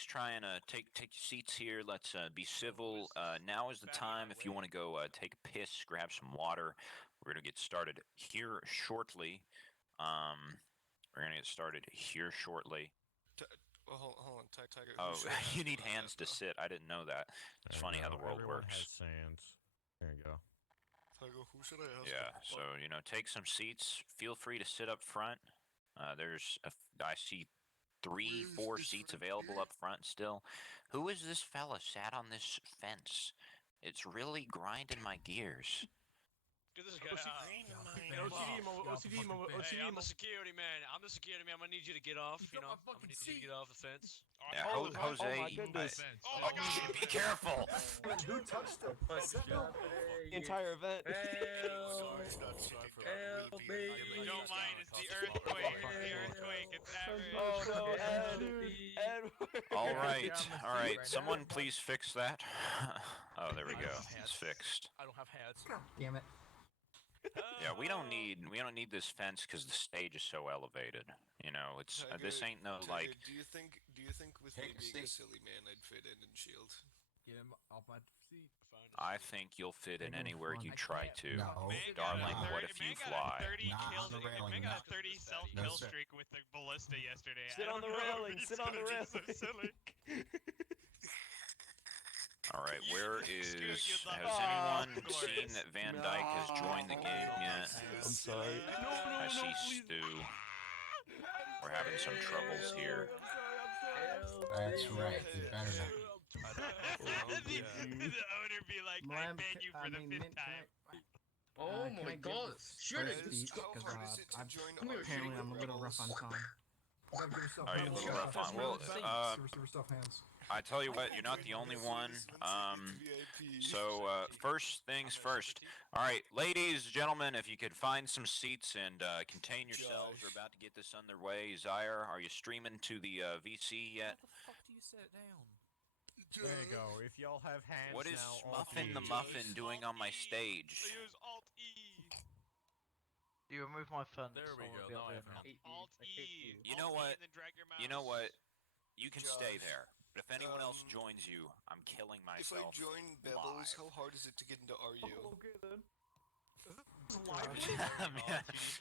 please try and take seats here. Let's be civil. Now is the time if you want to go take a piss, grab some water. We're gonna get started here shortly. We're gonna get started here shortly. Well, hold on, Tiger. Oh, you need hands to sit. I didn't know that. It's funny how the world Everyone works. has sands. There you go. Tiger, who should I ask? Yeah. So take some seats. Feel free to sit up front. I see 3, 4 seats available up front still. Who is this fella sat on this fence? It's really grinding my gears. Get this guy out. OCD, Hey, I'm the security man. I'm the security man. I'm gonna need you to get off. I'm gonna need you to get off the fence. Yeah, Jose, oh my goodness. Oh my God! be careful. Who touched him? The entire event. Don't mind. It's the earthquake. It's the earthquake. It's happening. Oh no, Edward. All right. Someone please fix that. Oh, there we go. It's fixed. I don't have hats. Damn it. Yeah, we don't need this fence because the stage is so elevated. It's this ain't no Tiger, like. Do you think with me being a silly man, I'd fit in Shield? Get him off my seat. I think you'll fit in anywhere you try to. No. Darling, what if you fly? Man got a 30 self-kill streak with the ballista yesterday. Sit on the railing. Sit on the railing. So silly. All right, where is? Screw you, Has anyone glorious. seen that Van Dyke has joined the game yet? I'm sorry. I see Stu. We're having some troubles here. That's right. You better not. The owner be like, I beg you for the 5th time. Oh my God! Shut it! How hard is it to join Apparently, I'm a little rough on time. Are you a little rough on? Well, I tell you what, you're not the only one. So first things first. All right, ladies, gentlemen, if you could find some seats and contain yourselves, we're about to get this underway. Zaire, are you streaming to the VC yet? How the fuck do you set it down? There you go. If y'all have hands What is now, Muffin the Muffin doing on my stage? I use Alt-E. You remove my fence. There we go. Now I have hands. Alt-E. You know what? And then drag your mouse. You know what? You can stay Josh, there. But if anyone else joins you, I'm killing If I myself. join Bevels, how hard is it to get into RU? Okay then.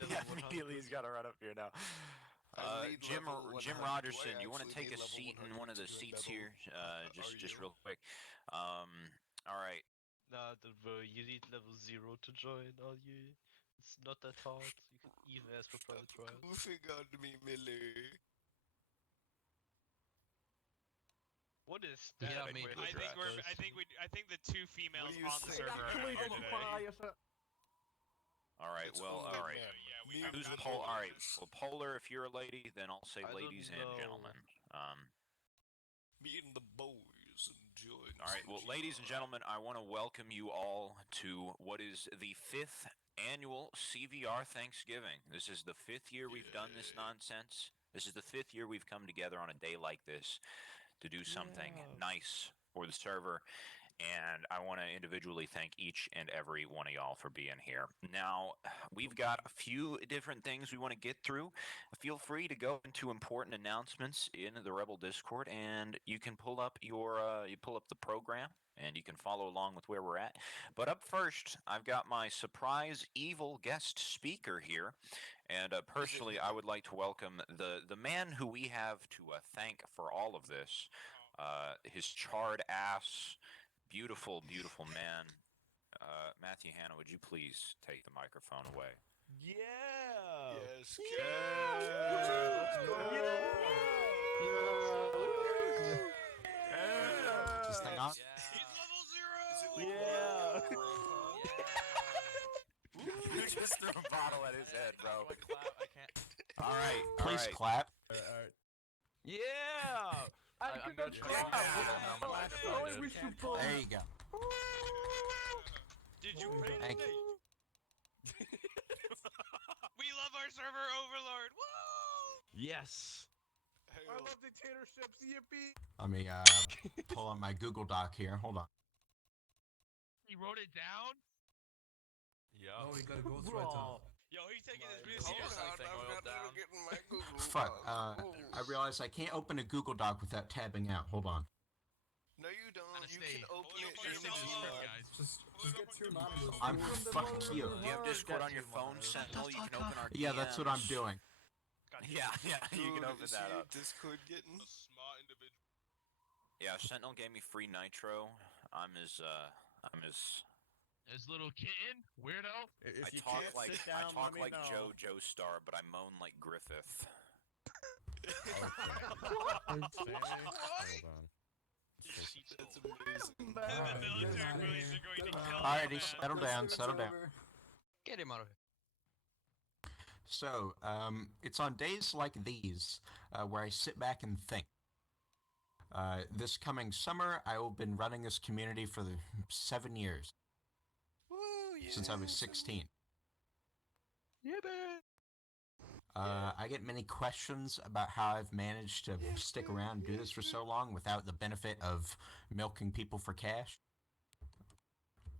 Yeah, immediately he's got to run up here now. Jim Rogerson, you want to take a seat in one of the seats here? Just real quick. All right. Nah, you need level 0 to join, it's not that hard. You can even ask for private trials. Goofing on me, Miller. What is Yeah, that? me too. I think the 2 females you on the think? server are here today. All right. It's Well, only all right. men. Yeah, we Who's have All right. Well, Polar, if you're a lady, then I'll say I don't ladies and know. gentlemen. Me and the boys enjoying. All right. Well, ladies and gentlemen, I want to welcome you all to what is the 5th annual CVR Thanksgiving. This is the 5th year we've done this nonsense. This is the 5th year we've come together on a day like this to do something nice for the server. And I want to individually thank each and every one of y'all for being here. Now, we've got a few different things we want to get through. Feel free to go into important announcements in the Rebel Discord, and you can pull up the program, and you can follow along with where we're at. But up first, I've got my surprise evil guest speaker here, and personally, I would like to welcome the man who we have to thank for all of this. His charred ass. Beautiful, beautiful man. Matthew Hanna, would you please take the microphone away? Yeah. Yes. Just hang on. He's level 0! You just threw a bottle at his head, bro. I can't. All right. Please clap. Yeah. I'm gonna clap. There you go. Did you pay Thank today? you. We love our server overlord. Woo! Yes. I love dictatorships. Yippee. Let me pull up my Google Doc here. Hold on. He wrote it down? Yeah. Oh, you gotta go through it. Yo, he's taking this My video Hold seriously. on, I've got to get in my Google Fuck. Doc. I realize I can't open a Google Doc without tabbing out. Hold on. No, you don't. Gotta You stay. can open Pull it it up on in your cell Discord. phone, guys. Just get two monitors. I'm Open the fucking monitor cute. Do you have hard. Discord Got on your two phone, monitors. Sentinel? You can open our Yeah, that's what I'm DMs. doing. Yeah, you can Dude, open is that your up. Discord getting? Smart individual. Yeah, Sentinel gave me free nitro. I'm his This little kitten, weirdo. If I you talk can't like sit down, I talk let me like know. Joe Joestar, but I moan like Griffith. Hold on. That's amazing. The Alright, military get outta police here. are going to Get kill outta Alrighty, man. settle down, This settle is down. over. Get him out of here. So, it's on days like these where I sit back and think. This coming summer, I will have been running this community for the 7 years, Woo, yeah, since I was 16. Yeah, man. I get many questions about how I've managed to stick around and do this for so long without the benefit of milking people for cash.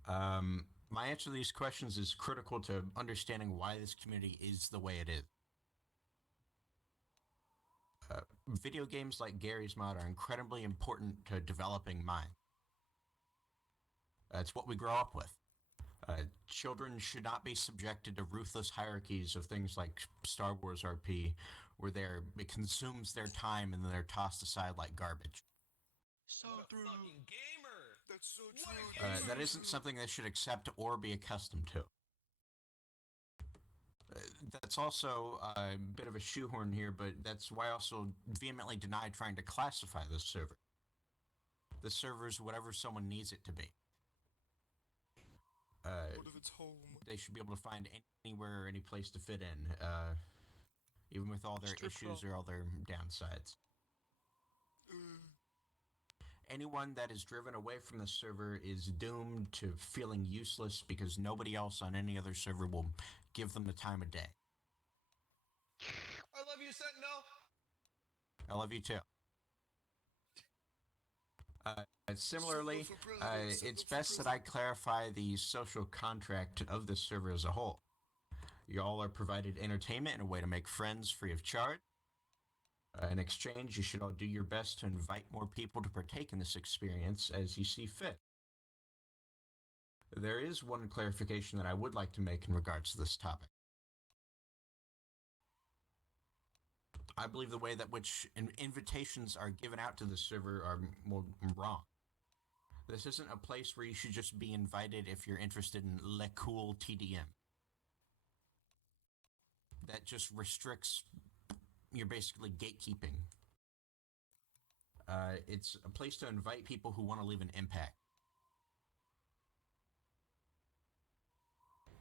My answer to these questions is critical to understanding why this community is the way it is. Video games like Gary's Mod are incredibly important to developing minds. It's what we grow up with. Children should not be subjected to ruthless hierarchies of things like Star Wars RP, where it consumes their time and then they're tossed aside like garbage. So true. Fucking gamer. That's so true. That isn't something they should accept or be accustomed to. That's also a bit of a shoehorn here, but that's why I also vehemently deny trying to classify this server. The server is whatever someone needs it to be. What if it's home? They should be able to find anywhere or any place to fit in, even with all their issues or all their downsides. Anyone that is driven away from the server is doomed to feeling useless because nobody else on any other server will give them the time of day. I love you, Sentinel. I love you too. Similarly, it's best that I clarify the social contract of the server as a whole. Y'all are provided entertainment and a way to make friends free of charge. In exchange, you should all do your best to invite more people to partake in this experience as you see fit. There is one clarification that I would like to make in regards to this topic. I believe the way that which invitations are given out to the server are wrong. This isn't a place where you should just be invited if you're interested in le cool TDM. That just restricts. You're basically gatekeeping. It's a place to invite people who want to leave an impact.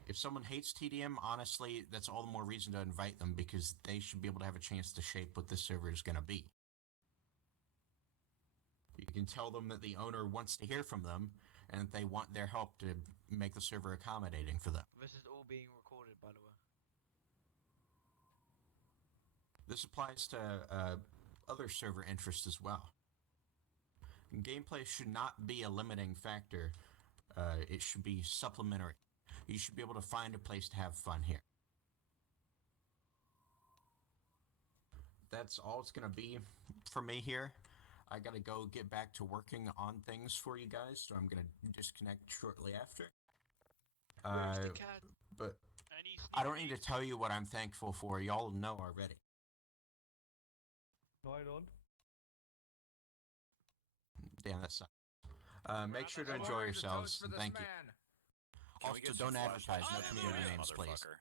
If someone hates TDM, honestly, that's all the more reason to invite them because they should be able to have a chance to shape what this server is going to be. You can tell them that the owner wants to hear from them and that they want their help to make the server accommodating for them. This is all being recorded, by the way. This applies to other server interests as well. Gameplay should not be a limiting factor. It should be supplementary. You should be able to find a place to have fun here. That's all it's going to be for me here. I got to go get back to working on things for you guys, so I'm going to disconnect shortly after. Where's the cat? But I don't need to tell you what I'm thankful for. Y'all know already. No, I don't. Damn, that sucks. Make sure to enjoy yourselves. And thank you. Can we Also, get some don't advertise. No flashlights on community this names, please. motherfucker?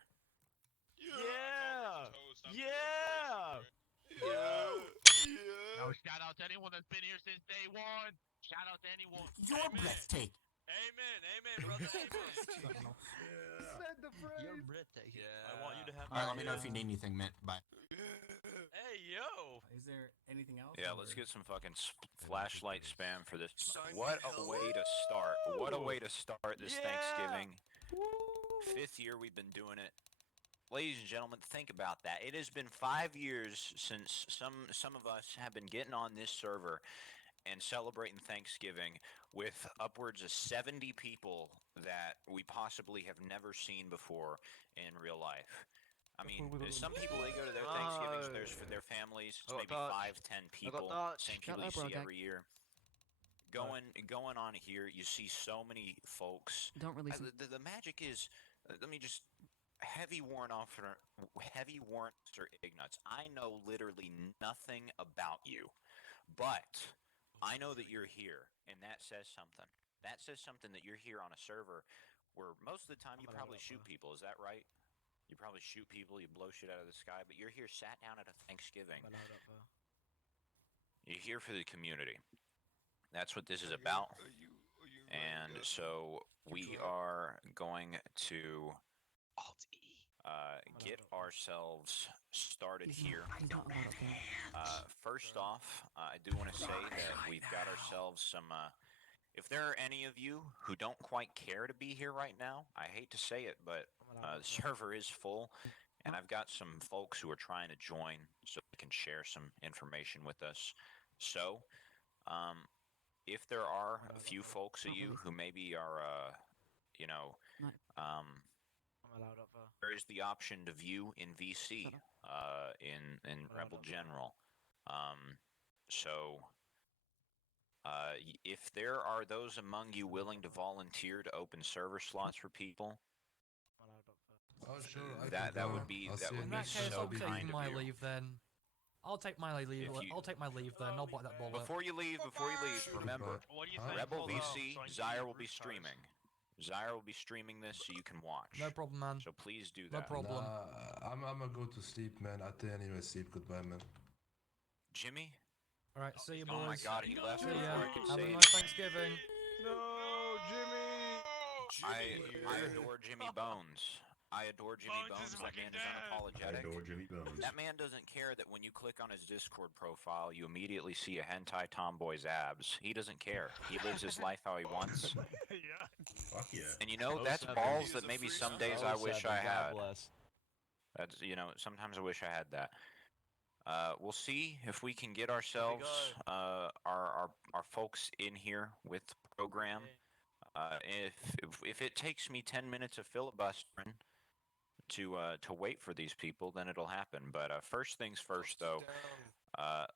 No, shout out to anyone that's been here since day one. Shout out to anyone. You're breathtaking. Amen, brother. Amen. You're breathtaking. Yeah. I want you to have. Alright, let me know if you need anything, Mint. Bye. Hey, yo. Is there anything else? Yeah, let's get some fucking flashlight spam for this. Sign What me a hell. way to start. What a way to start this Yeah. Thanksgiving. 5th year we've been doing it. Ladies and gentlemen, think about that. It has been 5 years since some of us have been getting on this server, and celebrating Thanksgiving with upwards of 70 people that we possibly have never seen before in real life. I mean, some people, they go to their Thanksgivings, there's for their families, it's I got maybe touched. 5, 10 I got people, touched. same Shut people you up, bro, see gang. every year. Going on here, you see so many folks. Don't release him. The magic is, let me just, heavy warrant officer Ignatz, I know literally nothing about you, but I know that you're here, and that says something. That says something that you're here on a server where most of the time you probably shoot people. Is that right? You probably shoot people, you blow shit out of the sky, but you're here sat down at a Thanksgiving. You're here for the community. That's what this is about. And so we are going to get ourselves started here. First off, I do want to say that we've got ourselves some. If there are any of you who don't quite care to be here right now, I hate to say it, but the server is full, and I've got some folks who are trying to join so they can share some information with us. So, if there are a few folks of you who maybe are, there is the option to view in VC, in Rebel General. If there are those among you willing to volunteer to open server slots for people, that would be so kind of you. Leave then. I'll take my leave. I'll take my leave then. I'll bite that bullet. Before you leave, remember, What do you think? Rebel Hold on, VC, so I can Zyre use will be Bruce streaming. Zyre will be streaming this so you can watch. No problem, man. So please do No that. problem. I'm gonna go to sleep, man. I think anyway, sleep. Goodbye, man. Jimmy? Alright, see you, boys. Oh my god, he left See before ya. I could Have say a anything. nice Thanksgiving. No, Jimmy. I adore Jimmy Bones. I adore Jimmy Bones. That man is unapologetic. Jimmy Bones. That man doesn't care that when you click on his Discord profile, you immediately see a hentai tomboy's abs. He doesn't care. He lives his life how he wants. Fuck yeah. And you know, that's balls that maybe some days I wish I had. That's, sometimes I wish I had that. We'll see if we can get ourselves, our folks in here with the program. If it takes me 10 minutes of filibustering to wait for these people, then it'll happen. But first things first, though,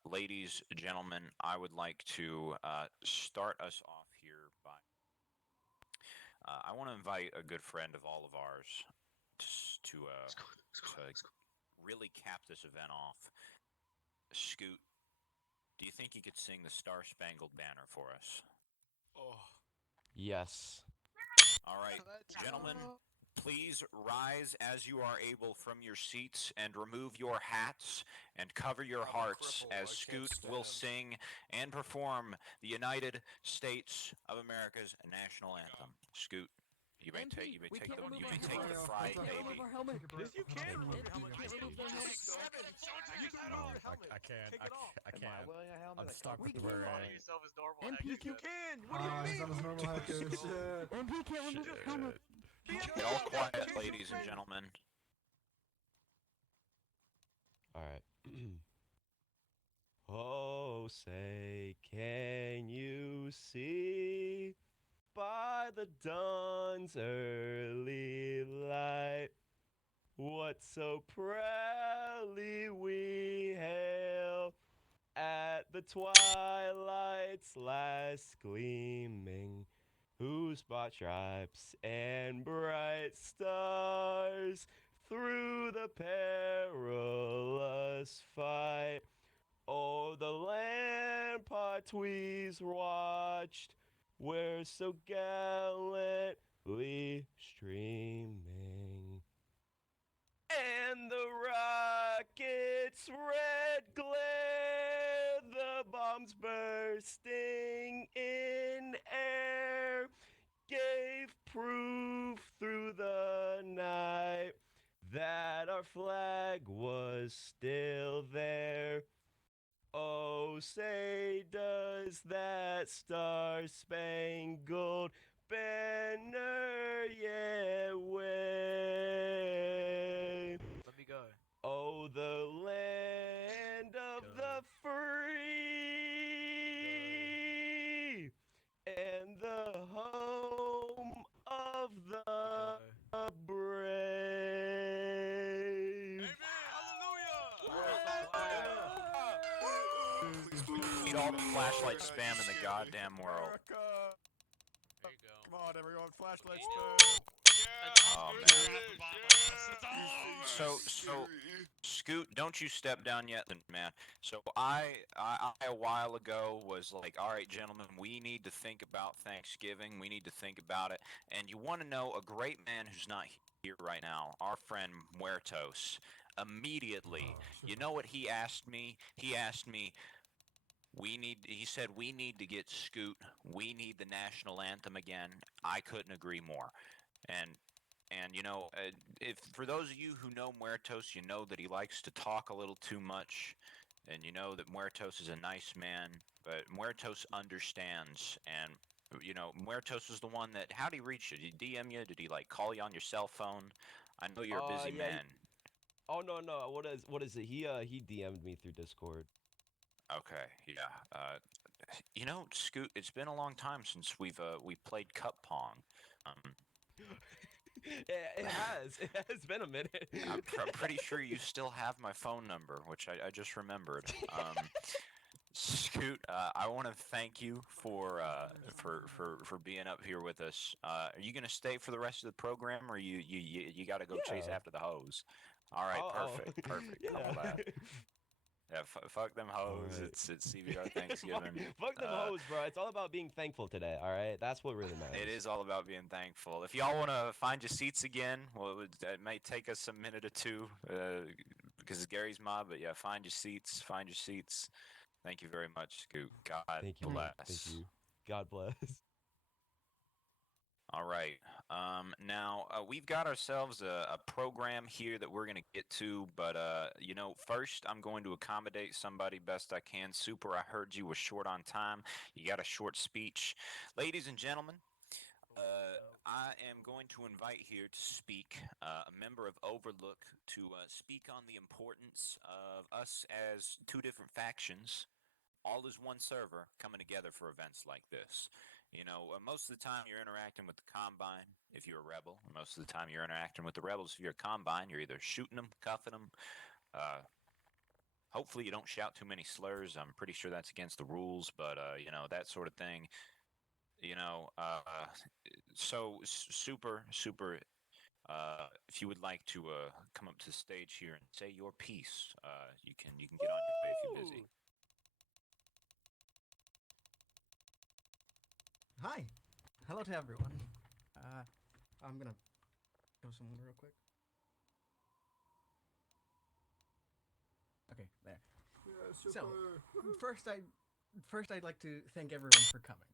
ladies, gentlemen, I would like to start us off here by I want to invite a good friend of all of ours to really cap this event off. Scoot, do you think you could sing the Star Spangled Banner for us? Oh. Yes. All right, gentlemen, please rise as you are able from your seats and remove your hats and cover your hearts as Scoot will sing and perform the United States of America's national anthem. Scoot, you may take the fried baby. Yes, you can. I can't. I'm stuck with where MP you can. What do you mean? normal MP can't remove his helmet. Get all quiet, ladies and gentlemen. Alright. Oh, say, can you see by the dawn's early light what so proudly we hail at the twilight's last gleaming, whose spot stripes and bright stars through the perilous fight o'er the rampart we's watched, were so gallantly streaming. And the rocket's red glare, the bombs bursting in air, gave proof through the night that our flag was still there. Oh, say does that star-spangled banner yet wave? Let me go. Oh, the land of the free all the flashlight spam in the goddamn world. There you go. Come on, everyone, flashlight Whoa. spam. Oh Screw man. the rapper bomb like this. It's all- So, Scoot, don't you step down yet, then, man. So I a while ago was like, all right, gentlemen, we need to think about Thanksgiving. We need to think about it. And you want to know a great man who's not here right now, our friend Muertos. Immediately, you know what he asked me? He asked me, he said, we need to get Scoot. We need the national anthem again. I couldn't agree more. And you know, if for those of you who know Muertos, you know that he likes to talk a little too much, and you know that Muertos is a nice man, but Muertos understands. And you know, Muertos was the one that. How did he reach you? Did he DM you? Did he like call you on your cell phone? I know you're a busy yeah, man. Oh no! What is it? He DM'd me through Discord. Okay, yeah. You know, Scoot, it's been a long time since we played cup pong. It has been a minute. I'm pretty sure you still have my phone number, which I just remembered. Scoot, I want to thank you for being up here with us. Are you gonna stay for the rest of the program, or you got to go chase after the hose? All right, perfect. Yeah. I'm glad. Yeah, fuck them hoes. Right. It's CVR Thanksgiving. Fuck them hoes, bro. It's all about being thankful today. All right, that's what really matters. It is all about being thankful. If y'all want to find your seats again, well, it might take us a minute or two because it's Gary's mob. But yeah, find your seats. Find your seats. Thank you very much, Scoot. God bless. Thank you. God bless. All right. Now, we've got ourselves a program here that we're going to get to, but, you know, first I'm going to accommodate somebody best I can. Super, I heard you were short on time. You got a short speech. Ladies and gentlemen, I am going to invite here to speak a member of Overlook to speak on the importance of us as two different factions, all as one server, coming together for events like this. You know, most of the time you're interacting with the Combine if you're a rebel. Most of the time you're interacting with the rebels if you're a Combine. You're either shooting them, cuffing them. Hopefully you don't shout too many slurs. I'm pretty sure that's against the rules, but, you know, that sort of thing. You know, so super, if you would like to come up to the stage here and say your piece, you can get on your way if you're busy. Hi. Hello to everyone. I'm gonna go somewhere real quick. Okay, there. Yeah, So, first I'd like to thank everyone for coming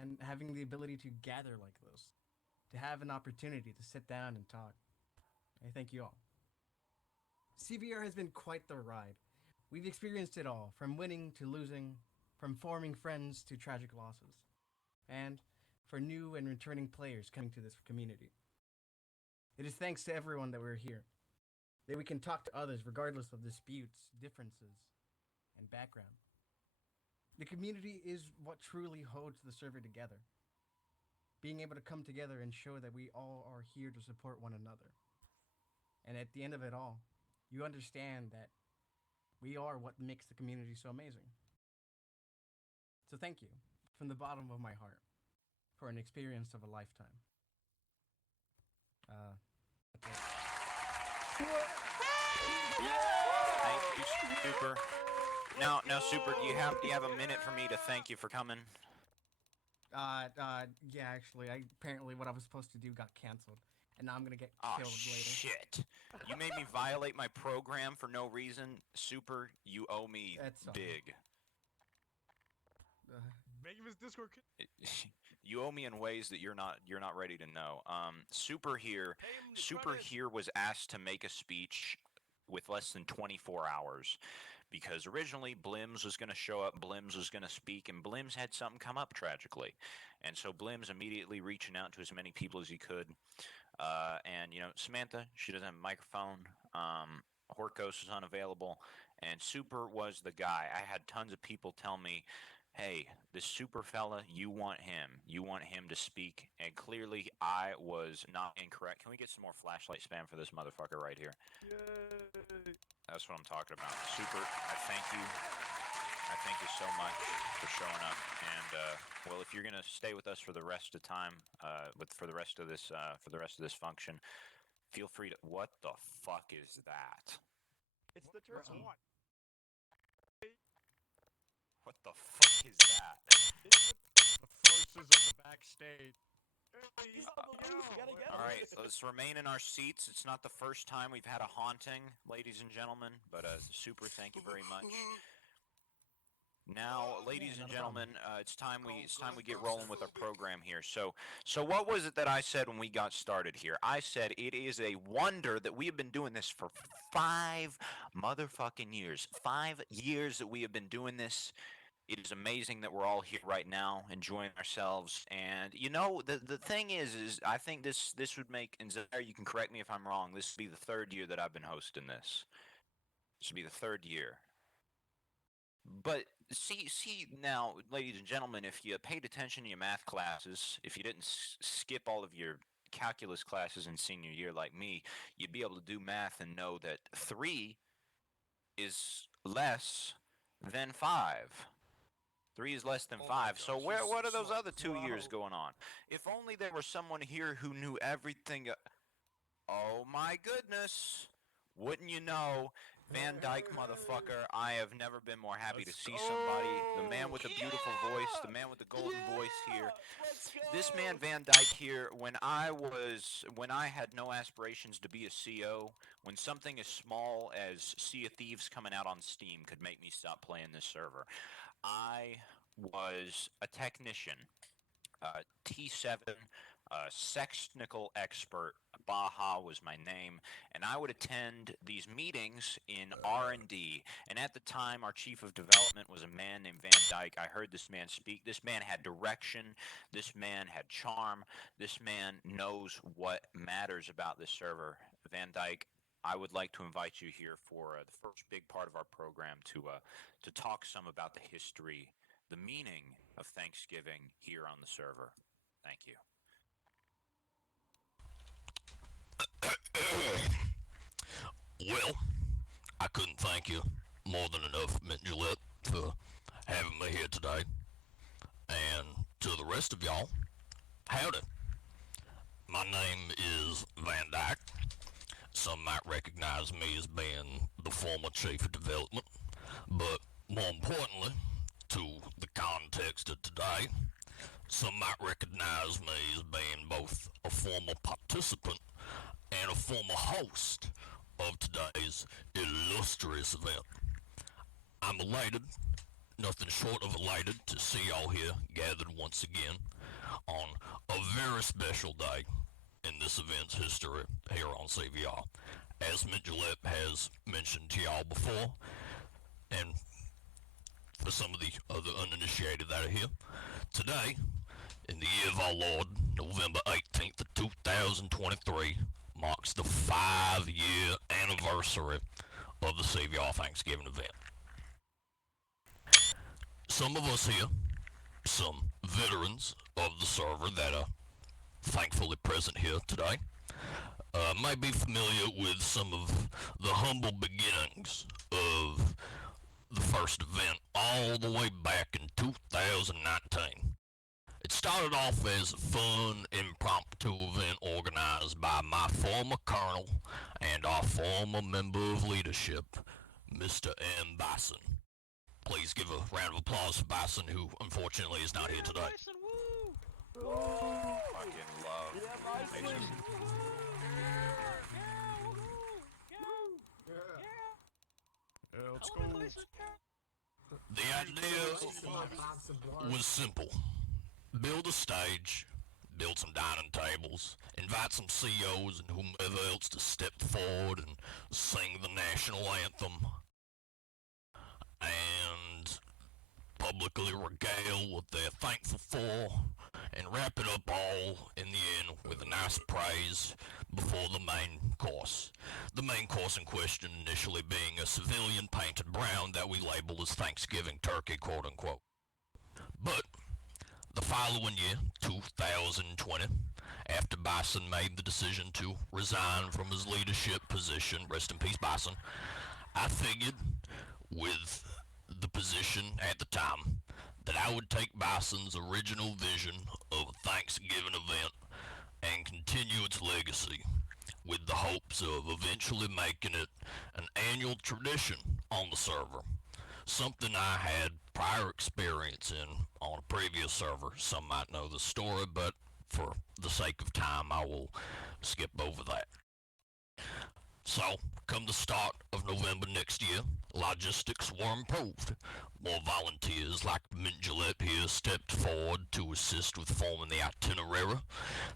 and having the ability to gather like this, to have an opportunity to sit down and talk. I thank you all. CVR has been quite the ride. We've experienced it all, from winning to losing, from forming friends to tragic losses, and for new and returning players coming to this community. It is thanks to everyone that we're here, that we can talk to others regardless of disputes, differences, and background. The community is what truly holds the server together. Being able to come together and show that we all are here to support one another. And at the end of it all, you understand that we are what makes the community so amazing. So thank you, from the bottom of my heart, for an experience of a lifetime. Thank you, Super. Now, Super, do you have a minute for me to thank you for coming? Yeah, actually, apparently what I was supposed to do got canceled, and now I'm gonna get killed later. Shit! You made me violate my program for no reason. Super, you owe me big. Make him his Discord. You owe me in ways that you're not ready to know. Super here was asked to make a speech with less than 24 hours. Because originally Blims was going to show up, Blims was going to speak, and Blims had something come up tragically. And so Blims immediately reaching out to as many people as he could. And, you know, Samantha, she doesn't have a microphone. Horkos was unavailable. And Super was the guy. I had tons of people tell me, hey, this Super fella, you want him. You want him to speak. And clearly I was not incorrect. Can we get some more flashlight spam for this motherfucker right here? Yay! That's what I'm talking about. Super, I thank you I thank you so much for showing up. And well, if you're gonna stay with us for the rest of time, for the rest of this function, feel free to. What the fuck is that? It's the turkey. What the fuck is that? The forces of the backstage. All right, let's remain in our seats. It's not the first time we've had a haunting, ladies and gentlemen, but super thank you very much. Now, ladies and gentlemen, it's time we get rolling with our program here. So what was it that I said when we got started here? I said it is a wonder that we have been doing this for 5 motherfucking years. 5 years that we have been doing this. It is amazing that we're all here right now enjoying ourselves. And you know, the thing is I think this would make, and Zaire, you can correct me if I'm wrong, this would be the 3rd year that I've been hosting this. This would be the 3rd year. But see now, ladies and gentlemen, if you paid attention to your math classes, if you didn't skip all of your calculus classes in senior year like me, you'd be able to do math and know that 3 is less than 5. 3 is less than 5. So what are those other 2 years going on? If only there was someone here who knew everything. Oh my goodness. Wouldn't you know, Van Dyke, motherfucker, I have never been more happy to see somebody. The man with the beautiful voice, the man with the golden voice here. This man, Van Dyke here, when I had no aspirations to be a CO, when something as small as Sea of Thieves coming out on Steam could make me stop playing this server, I was a technician, T7, sexnical expert. Baja was my name, and I would attend these meetings in R&D. And at the time, our chief of development was a man named Van Dyke. I heard this man speak. This man had direction. This man had charm. This man knows what matters about this server. Van Dyke, I would like to invite you here for the first big part of our program to talk some about the history, the meaning of Thanksgiving here on the server. Thank you. Well, I couldn't thank you more than enough, Mint Gillette, for having me here today. And to the rest of y'all, howdy. My name is Van Dyke. Some might recognize me as being the former chief of development, but more importantly, to the context of today, some might recognize me as being both a former participant and a former host of today's illustrious event. I'm elated, nothing short of elated, to see y'all here gathered once again on a very special day in this event's history here on CVR. As Mint Gillette has mentioned to y'all before, and for some of the other uninitiated that are here, today, in the year of our Lord, November 18th of 2023, marks the 5-year anniversary of the CVR Thanksgiving event. Some of us here, some veterans of the server that are thankfully present here today, may be familiar with some of the humble beginnings of the first event all the way back in 2019. It started off as a fun, impromptu event organized by my former colonel and our former member of leadership, Mr. M. Bison. Please give a round of applause for Bison, who unfortunately is not here today. Fucking love. Yeah, Bison. Yeah, let's go. The idea was simple. Build a stage, build some dining tables, invite some COs and whomever else to step forward and sing the national anthem, and publicly regale what they're thankful for, and wrap it up all in the end with a nice praise before the main course. The main course in question initially being a civilian painted brown that we label as Thanksgiving turkey, quote unquote. But the following year, 2020, after Bison made the decision to resign from his leadership position, rest in peace Bison, I figured with the position at the time that I would take Bison's original vision of a Thanksgiving event and continue its legacy with the hopes of eventually making it an annual tradition on the server. Something I had prior experience in on a previous server. Some might know the story, but for the sake of time, I will skip over that. So, come the start of November next year, logistics were improved. More volunteers like Mint Gillette here stepped forward to assist with forming the itinerary.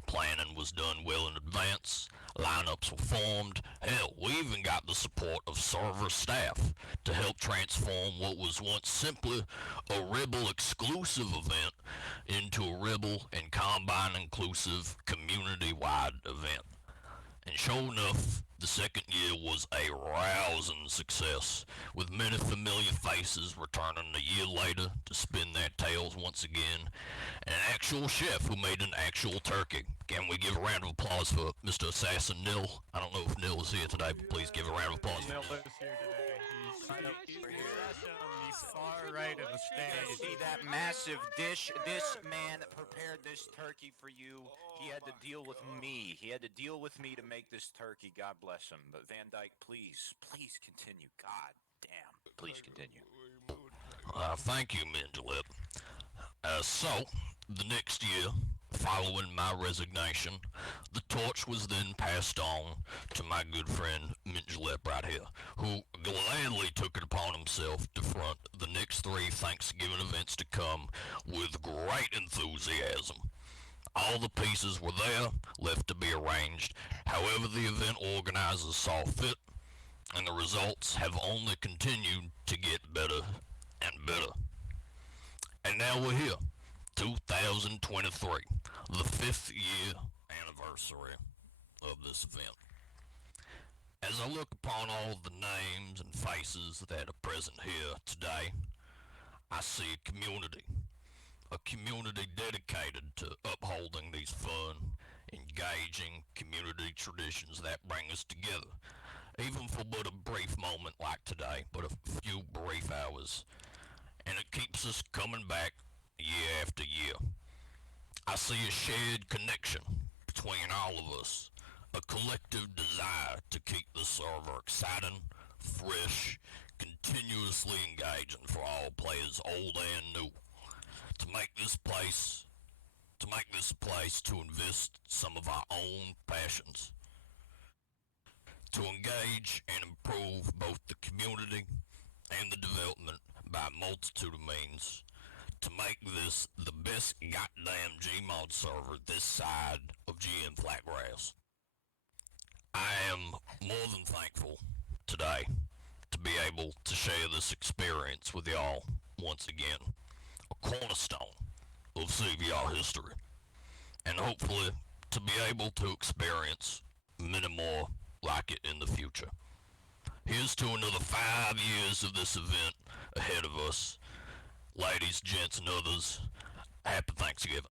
Planning was done well in advance. Lineups were formed. Hell, we even got the support of server staff to help transform what was once simply a Rebel exclusive event into a Rebel and Combine inclusive community-wide event. And sure enough, the second year was a rousing success, with many familiar faces returning a year later to spin their tales once again, and an actual chef who made an actual turkey. Can we give a round of applause for Mr. Assassin Nil? I don't know if Nil is here today, but please give a round of applause for Nil Nil. is here today. He's the assassin on the far right of the stage. See that massive dish? This man prepared this turkey for you. He had to deal with me. He had to deal with me to make this turkey. God bless him. But Van Dyke, please continue. God damn. Please continue. Thank you, Mendulip. So, the next year, following my resignation, the torch was then passed on to my good friend Mendulip right here, who gladly took it upon himself to front the next 3 Thanksgiving events to come with great enthusiasm. All the pieces were there, left to be arranged, however the event organizers saw fit, and the results have only continued to get better and better. And now we're here, 2023, the 5th year anniversary of this event. As I look upon all the names and faces that are present here today, I see a community dedicated to upholding these fun, engaging community traditions that bring us together, even for but a brief moment like today, but a few brief hours, and it keeps us coming back year after year. I see a shared connection between all of us, a collective desire to keep the server exciting, fresh, continuously engaging for all players old and new. To make this place to invest some of our own passions, to engage and improve both the community and the development by a multitude of means, to make this the best goddamn Gmod server this side of GM Flatgrass. I am more than thankful today to be able to share this experience with y'all once again, a cornerstone of CVR history, and hopefully to be able to experience many more like it in the future. Here's to another 5 years of this event ahead of us. Ladies, gents, and others, happy Thanksgiving.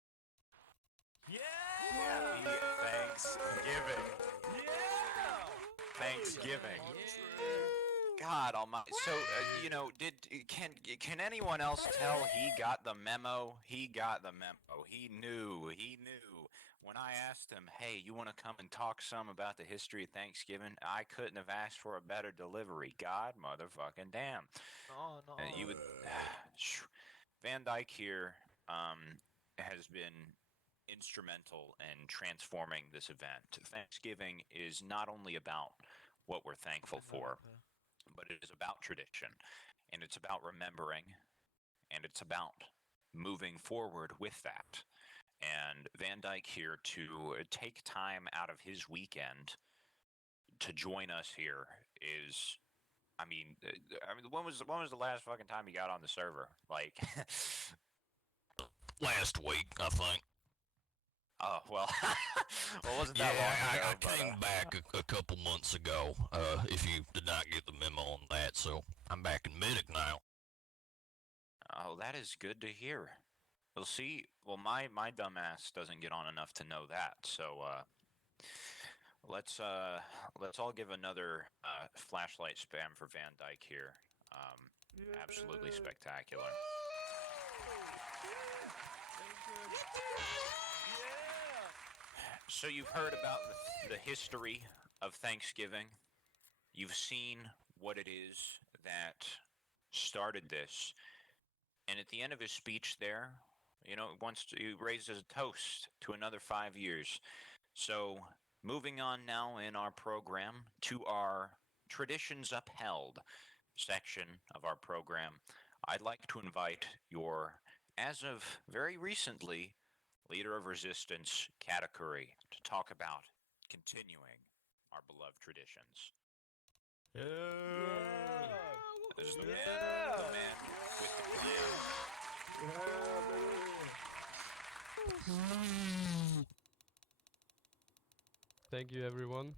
Thanksgiving. God almighty. So, can anyone else tell he got the memo? He got the memo. He knew. When I asked him, hey, you want to come and talk some about the history of Thanksgiving? I couldn't have asked for a better delivery. God motherfucking damn. No. You would... Van Dyke here has been instrumental in transforming this event. Thanksgiving is not only about what we're thankful for, but it is about tradition, and it's about remembering, and it's about moving forward with that. And Van Dyke here to take time out of his weekend to join us here is, when was the last fucking time you got on the server? Like, last week, I think. Oh, well, it wasn't that long ago. I came back a couple months ago, if you did not get the memo on that, so I'm back in Medic now. Oh, that is good to hear. Well, see, my dumbass doesn't get on enough to know that, so, let's all give another, flashlight spam for Van Dyke here. Absolutely spectacular. So you've heard about the history of Thanksgiving. You've seen what it is that started this. And at the end of his speech there, he raises a toast to another 5 years. So moving on now in our program to our Traditions Upheld section of our program, I'd like to invite your, as of very recently, leader of resistance, Katakuri, to talk about continuing our beloved traditions. This is the man with the plan. Thank you, everyone,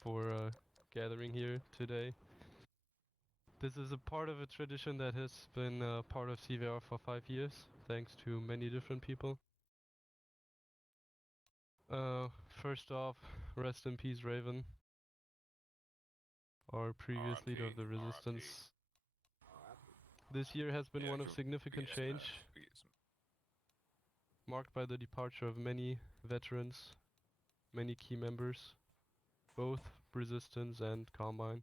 for gathering here today. This is a part of a tradition that has been part of CVR for 5 years, thanks to many different people. First off, rest in peace, Raven, our previous leader of the resistance. This year has been one of significant change, marked by the departure of many veterans, many key members, both resistance and Combine.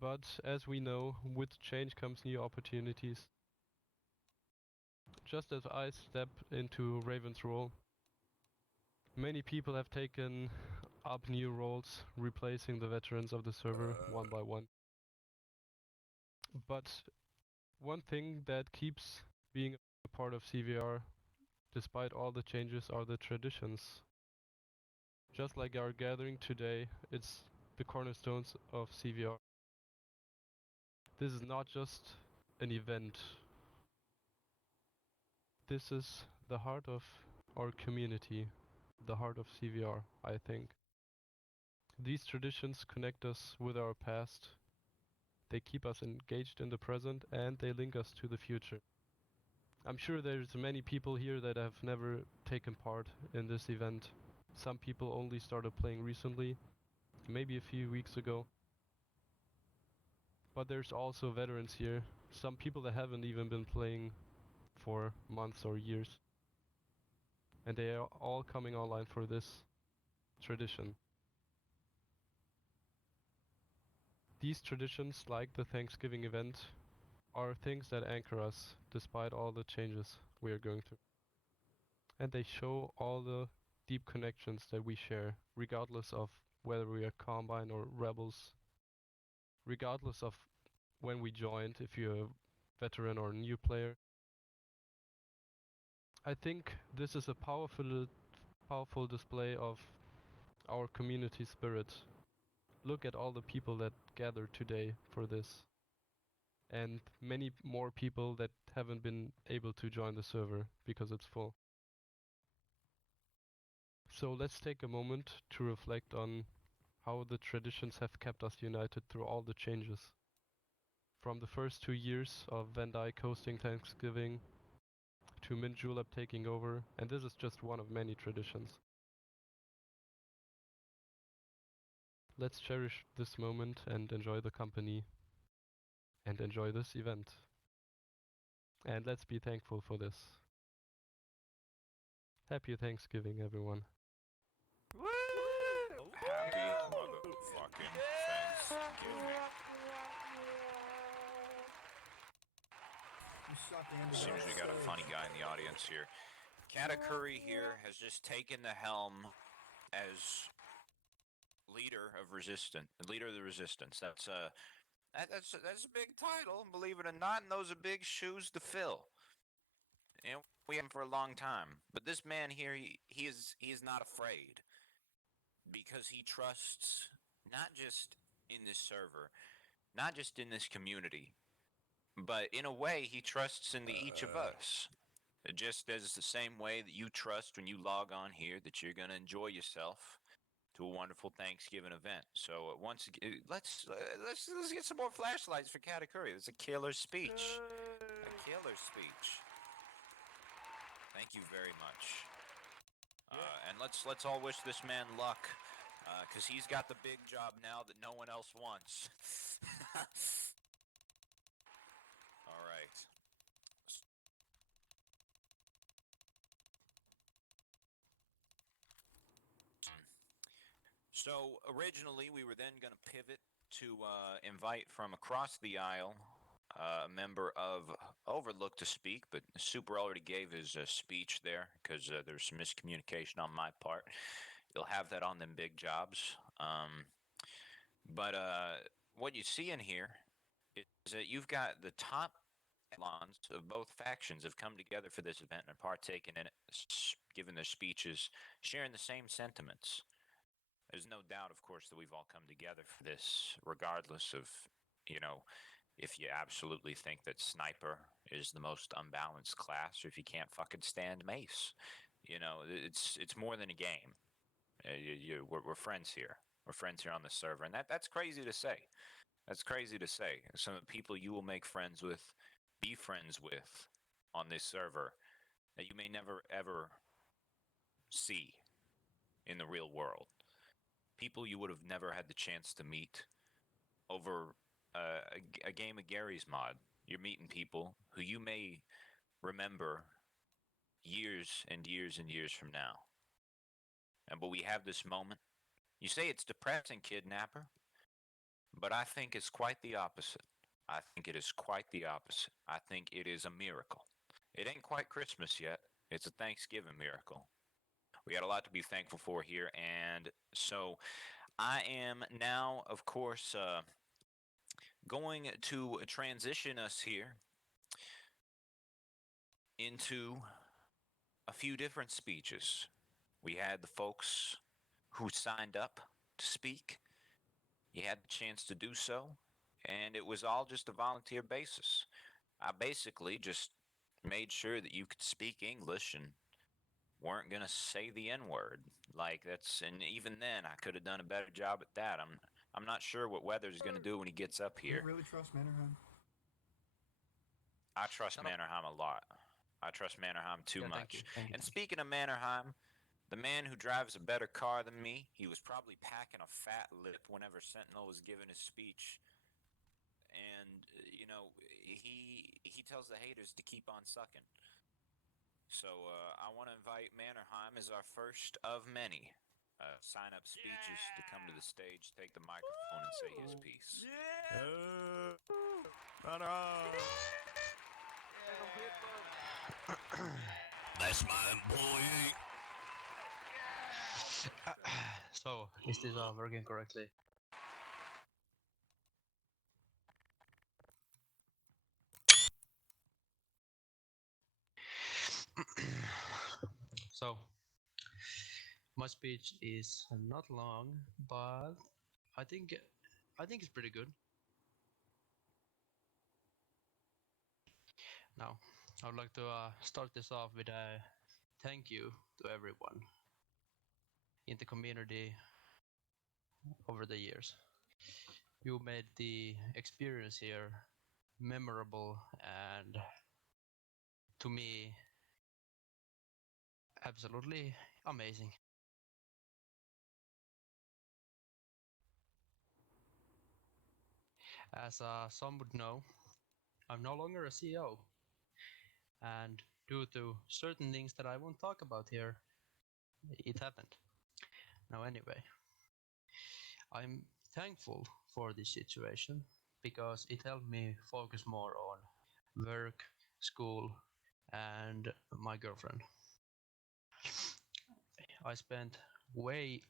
But as we know, with change comes new opportunities. Just as I step into Raven's role, many people have taken up new roles, replacing the veterans of the server one by one. But one thing that keeps being a part of CVR, despite all the changes, are the traditions. Just like our gathering today, it's the cornerstones of CVR. This is not just an event. This is the heart of our community, the heart of CVR, I think. These traditions connect us with our past. They keep us engaged in the present, and they link us to the future. I'm sure there's many people here that have never taken part in this event. Some people only started playing recently, maybe a few weeks ago. But there's also veterans here, some people that haven't even been playing for months or years. And they are all coming online for this tradition. These traditions, like the Thanksgiving event, are things that anchor us despite all the changes we are going through. And they show all the deep connections that we share, regardless of whether we are Combine or Rebels, regardless of when we joined, if you're a veteran or a new player. I think this is a powerful display of our community spirit. Look at all the people that gathered today for this, and many more people that haven't been able to join the server because it's full. So let's take a moment to reflect on how the traditions have kept us united through all the changes. From the first 2 years of Van Dyke hosting Thanksgiving, to Mint Julep taking over, and this is just one of many traditions. Let's cherish this moment and enjoy the company and enjoy this event. And let's be thankful for this. Happy Thanksgiving, everyone. Happy motherfucking Thanksgiving. Seems we got a funny guy in the audience here. Katakuri here has just taken the helm as leader of the resistance. That's a big title, believe it or not, and those are big shoes to fill. And we have him for a long time. But this man here, he is not afraid, because he trusts not just in this server, not just in this community, but in a way he trusts in each of us. Just as the same way that you trust when you log on here that you're going to enjoy yourself to a wonderful Thanksgiving event. So once again, let's get some more flashlights for Katakuri. It's a killer speech. A killer speech. Thank you very much. And let's all wish this man luck, because he's got the big job now that no one else wants. So originally, we were then going to pivot to invite from across the aisle a member of Overlook to speak, but Super already gave his speech there because there's some miscommunication on my part. You'll have that on them big jobs. But what you see in here is that you've got the top echelons of both factions have come together for this event and are partaking in it, giving their speeches, sharing the same sentiments. There's no doubt, of course, that we've all come together for this, regardless of, if you absolutely think that Sniper is the most unbalanced class, or if you can't fucking stand Mace. It's more than a game. We're friends here. We're friends here on the server, and that's crazy to say. That's crazy to say. Some people you will make friends with, be friends with, on this server that you may never ever see in the real world. People you would have never had the chance to meet over a game of Gary's mod. You're meeting people who you may remember years and years and years from now. But we have this moment. You say it's depressing, kidnapper, but I think it's quite the opposite. I think it is quite the opposite. I think it is a miracle. It ain't quite Christmas yet. It's a Thanksgiving miracle. We got a lot to be thankful for here, and so I am now, of course, going to transition us here into a few different speeches. We had the folks who signed up to speak. You had the chance to do so, and it was all just a volunteer basis. I basically just made sure that you could speak English and weren't gonna say the N-word. And even then, I could have done a better job at that. I'm not sure what Weathers is gonna do when he gets up here. Do you really trust Mannerheim? I trust Mannerheim a lot. I trust Mannerheim too much. And speaking of Mannerheim, the man who drives a better car than me, he was probably packing a fat lip whenever Sentinel was giving his speech. And, he tells the haters to keep on sucking. So I want to invite Mannerheim as our first of many sign-up speeches to come to the stage, take the microphone, and say his piece. That's my employee. So, is this working correctly? So, my speech is not long, but I think it's pretty good. Now, I would like to start this off with a thank you to everyone in the community over the years. You made the experience here memorable and, to me, absolutely amazing. As some would know, I'm no longer a CEO, and due to certain things that I won't talk about here, it happened. Now anyway, I'm thankful for this situation because it helped me focus more on work, school, and my girlfriend. I spent way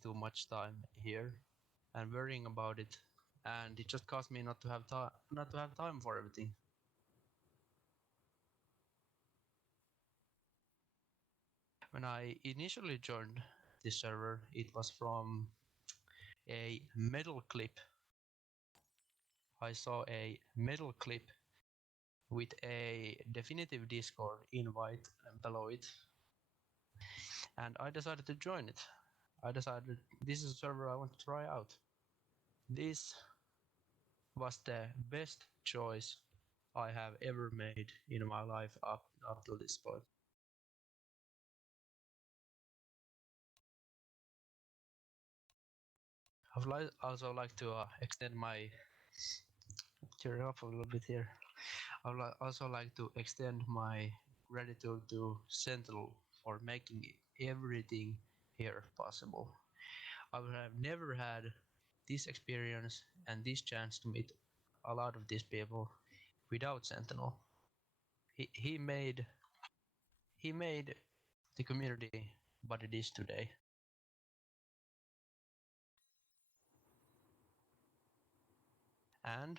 too much time here and worrying about it, and it just caused me not to have time for everything. When I initially joined this server, it was from a metal clip. I saw a metal clip with a definitive Discord invite below it, and I decided to join it. I decided this is a server I want to try out. This was the best choice I have ever made in my life up to this point. I would also like to extend my cheer up a little bit here. I would also like to extend my gratitude to Sentinel for making everything here possible. I would have never had this experience and this chance to meet a lot of these people without Sentinel. He made the community what it is today. And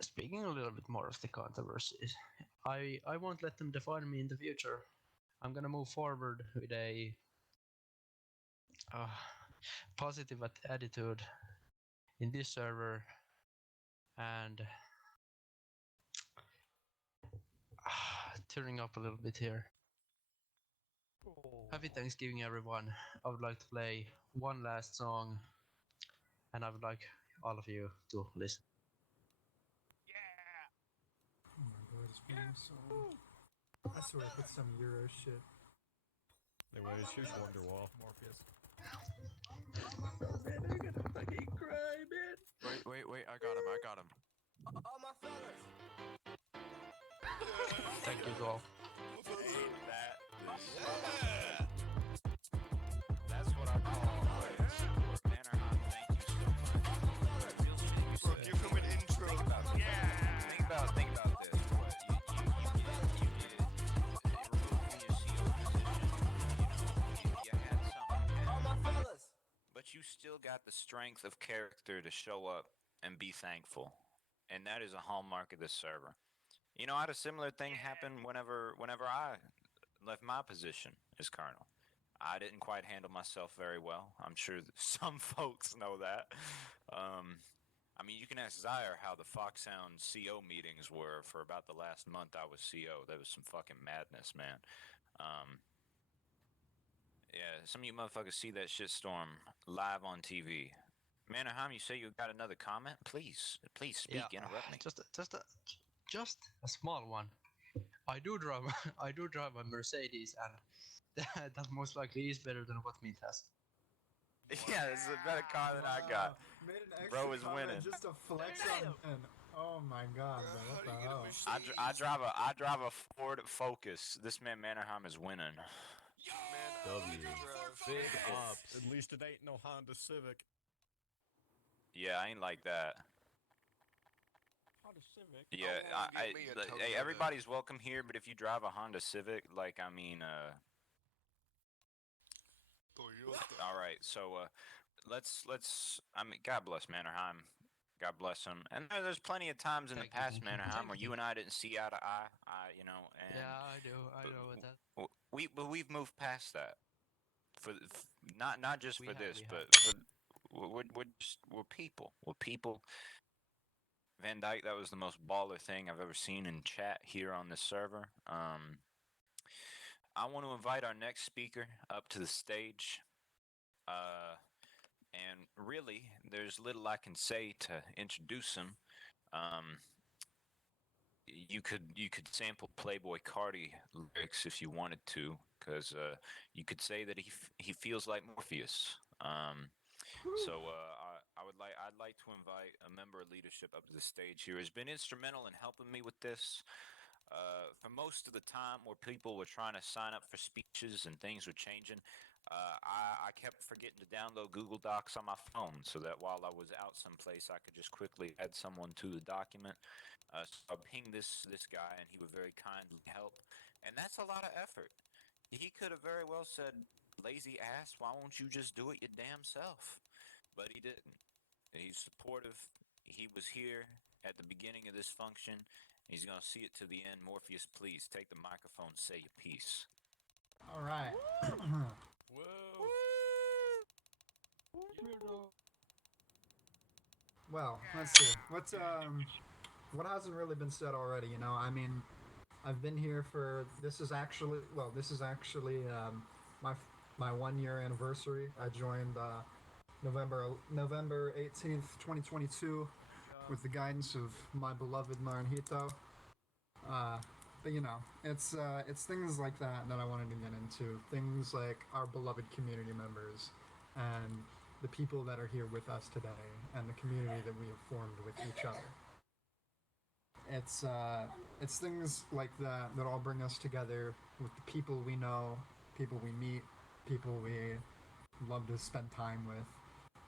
speaking a little bit more of the controversies, I won't let them define me in the future. I'm gonna move forward with a positive attitude in this server and turning up a little bit here. Happy Thanksgiving, everyone. I would like to play one last song, and I would like all of you to listen. Oh my god, it's playing a song. I swear it's some Euro shit. Anyways, here's Wonderwall. Morpheus. Man, I'm gonna fucking cry, man. Wait, I got him. All my fellas. Thank you all. That's what I call support. Mannerheim, thank you so much. Real shit you Bro, said. give him an intro. Think about this. Think about this. What you did removing your CO position. You had something. All my fellas. But you still got the strength of character to show up and be thankful. And that is a hallmark of this server. You know, I had a similar thing happen whenever I left my position as colonel. I didn't quite handle myself very well. I'm sure that some folks know that. I mean, you can ask Zaire how the Foxhound CO meetings were for about the last month I was CO. There was some fucking madness, man. Yeah, some of you motherfuckers see that shitstorm live on TV. Mannerheim, you say you got another comment? Please speak. Interrupt me. Just a small one. I do drive a Mercedes, and that most likely is better than what Mint has. Yeah, this is a better car than I got. Made an extra Bro is comment winning. just to flex on and oh my god, bro, what the hell? I drive a Ford Focus. This man Mannerheim is winning. W. Big ups. At least it ain't no Honda Civic. Yeah, I ain't like that. Honda Civic. Yeah, hey, everybody's welcome here, but if you drive a Honda Civic, like, I mean, all right, so, let's, I mean, God bless Mannerheim. God bless him. And there's plenty of times in the past, Mannerheim, where you and I didn't see eye to eye, you know, and... Yeah, I know about that. We've moved past that. Not just for this, but we're people. We're people. Van Dyke, that was the most baller thing I've ever seen in chat here on this server. I want to invite our next speaker up to the stage. And really, there's little I can say to introduce him. You could sample Playboy Cardi lyrics if you wanted to, because you could say that he feels like Morpheus. I'd like to invite a member of leadership up to the stage here. Has been instrumental in helping me with this. For most of the time where people were trying to sign up for speeches and things were changing, I kept forgetting to download Google Docs on my phone so that while I was out someplace, I could just quickly add someone to the document. So I pinged this guy, and he would very kindly help. And that's a lot of effort. He could have very well said, lazy ass, why won't you just do it your damn self? But he didn't. He's supportive. He was here at the beginning of this function. He's going to see it to the end. Morpheus, please take the microphone, say your piece. All right. Well, let's see. What hasn't really been said already, you know? I mean, I've been here for this is actually my 1 year anniversary. I joined November 18th, 2022 with the guidance of my beloved Naranjito. But you know, it's things like that I wanted to get into. Things like our beloved community members and the people that are here with us today and the community that we have formed with each other. It's things like that all bring us together with the people we know, people we meet, people we love to spend time with,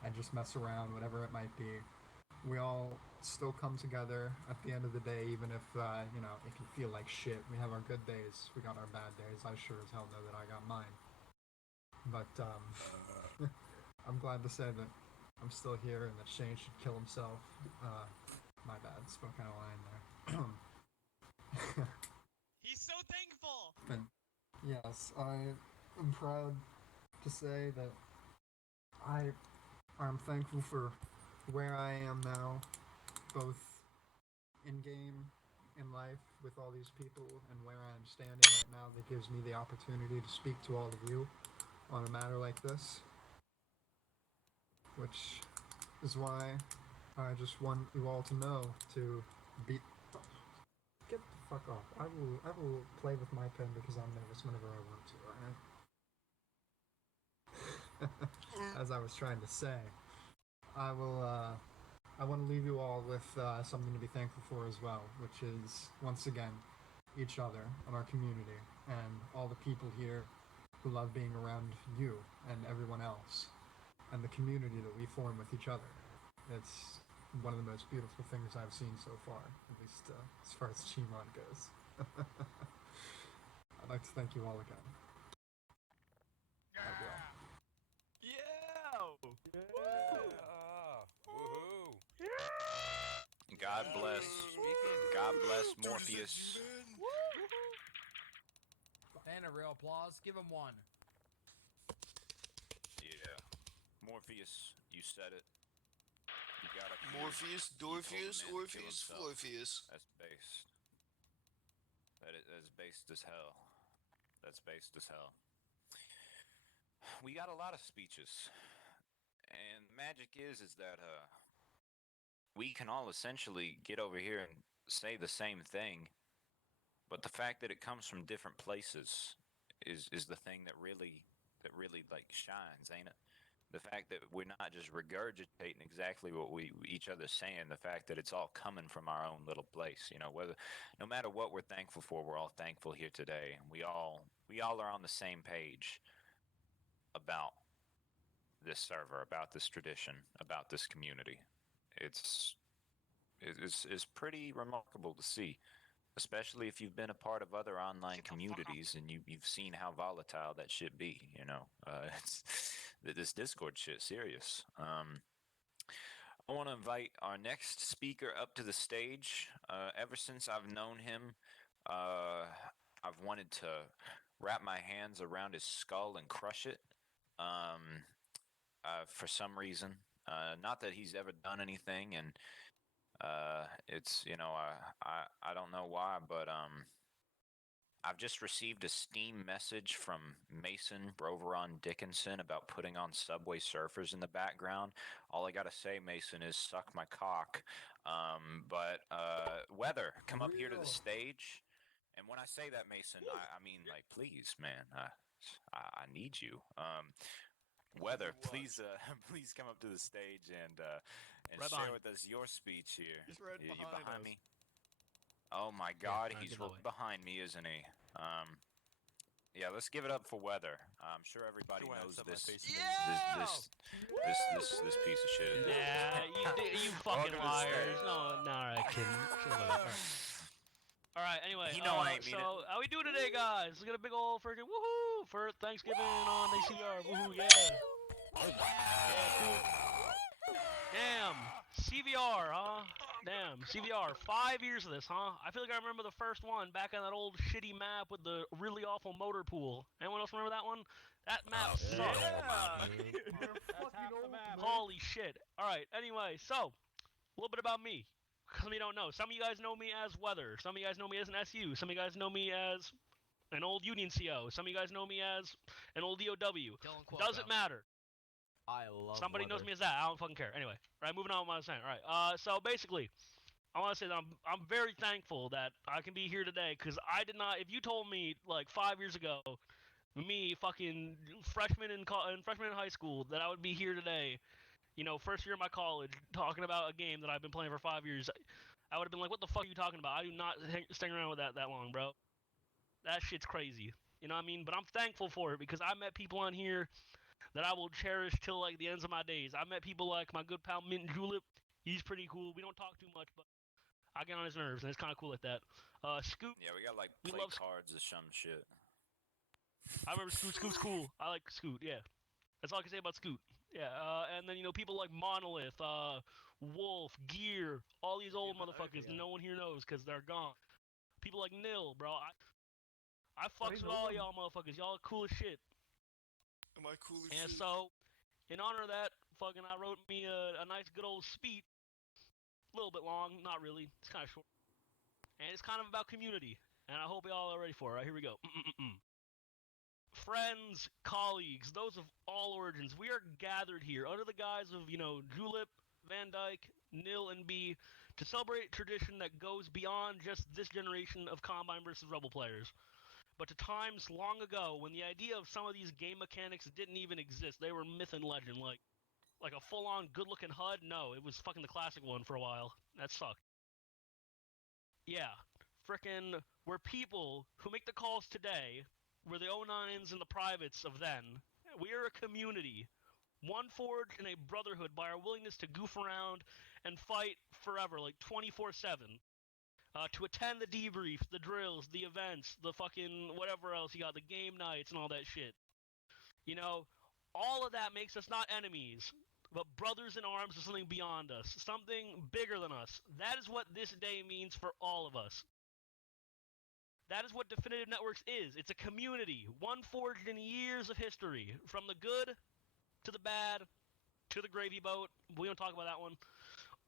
and just mess around, whatever it might be. We all still come together at the end of the day, even if, if you feel like shit. We have our good days, we got our bad days. I sure as hell know that I got mine. But, I'm glad to say that I'm still here and that Shane should kill himself. My bad, spoke out of line there. He's so thankful! And yes, I am proud to say that I'm thankful for where I am now, both in game, in life, with all these people, and where I am standing right now that gives me the opportunity to speak to all of you on a matter like this. Which is why I just want you all to know to be... Get the fuck off. I will play with my pen because I'm nervous whenever I want to, alright? As I was trying to say, I want to leave you all with something to be thankful for as well, which is, once again, each other and our community and all the people here who love being around you and everyone else and the community that we form with each other. It's one of the most beautiful things I've seen so far, at least as far as Chimon goes. I'd like to thank you all again. God bless. God bless Morpheus. And a real applause. Give him one. Yeah. Morpheus, you said it. You gotta Morpheus, Dorpheus, Orpheus, Florpheus. That's based. That's based as hell. That's based as hell. We got a lot of speeches. And the magic is that we can all essentially get over here and say the same thing, but the fact that it comes from different places is the thing that really like shines, ain't it? The fact that we're not just regurgitating exactly what we each other's saying, the fact that it's all coming from our own little place, no matter what we're thankful for, we're all thankful here today, and we all are on the same page about this server, about this tradition, about this community. It's pretty remarkable to see, especially if you've been a part of other online communities and you've seen how volatile that shit be. This Discord shit serious. I want to invite our next speaker up to the stage. Ever since I've known him, I've wanted to wrap my hands around his skull and crush it. For some reason, not that he's ever done anything, and it's I don't know why, but I've just received a Steam message from Mason Broveron Dickinson about putting on Subway Surfers in the background. All I gotta say, Mason, is suck my cock. But Weather, come up here to the stage. And when I say that, Mason, I mean, like, please, man, I need you. Weather, please come up to the stage and Right share behind. with us your speech here. He's right you behind us. me? Oh my God, Yeah, he's get that way. behind me, isn't he? Yeah, let's give it up for Weather. I'm sure everybody Your knows ass up my this face. this piece of shit. Yeah, you fucking Welcome to the liars. stage. No, alright, kidding. Alright, anyway, You know I ain't mean so how we doing today, guys? We got a big ol' freaking woohoo for Thanksgiving on the CVR. Woohoo, yeah. Yeah, cool. Damn, CVR, huh? Damn, CVR. 5 years of this, huh? I feel like I remember the first one back on that old shitty map with the really awful motor pool. Anyone else remember that one? That map sucked. Holy shit. Alright, anyway, so, a little bit about me. Some of you don't know. Some of you guys know me as Weather. Some of you guys know me as an SU. Some of you guys know me as an old Union CO. Some of you guys know me as an old DOW. Doesn't matter. I love Somebody knows Weather. me as that. I don't fucking care. Anyway, right, moving on with what I was saying. Alright, so basically, I want to say that I'm very thankful that I can be here today, because I did not, if you told me, like, 5 years ago, me, fucking freshman in high school, that I would be here today, first year of my college, talking about a game that I've been playing for 5 years, I would have been like, what the fuck are you talking about? I do not stick around with that long, bro. That shit's crazy. You know what I mean? But I'm thankful for it because I met people on here that I will cherish till like the ends of my days. I met people like my good pal Mint Julep. He's pretty cool. We don't talk too much, but I get on his nerves, and it's kind of cool like that. Scoot. Yeah, we got like We play love cards or some shit. I remember Scoot. Scoot's cool. I like Scoot. Yeah, that's all I can say about Scoot. Yeah, and then people like Monolith, Wolf, Gear, all these old motherfuckers no one here knows because they're gone. People like Nil, bro. I fucks with all y'all motherfuckers. Y'all are cool as shit. Am I cool as And shit? so, in honor of that, fucking, I wrote me a nice good old speech. A little bit long, not really. It's kind of short. And it's kind of about community. And I hope y'all are ready for it. All right, here we go. Friends, colleagues, those of all origins, we are gathered here under the guise of, Julep, Van Dyke, Nil, and B to celebrate a tradition that goes beyond just this generation of Combine versus Rebel players, but to times long ago when the idea of some of these game mechanics didn't even exist. They were myth and legend, like a full-on good-looking HUD. No, it was fucking the classic one for a while. That sucked. Yeah, frickin' we're people who make the calls today. We're the 09s and the privates of then. We are a community, one forged in a brotherhood by our willingness to goof around and fight forever, like 24/7. To attend the debrief, the drills, the events, the fucking whatever else you got, the game nights and all that shit. All of that makes us not enemies, but brothers in arms with something beyond us, something bigger than us. That is what this day means for all of us. That is what Definitive Networks is. It's a community, one forged in years of history, from the good to the bad to the gravy boat. We don't talk about that one.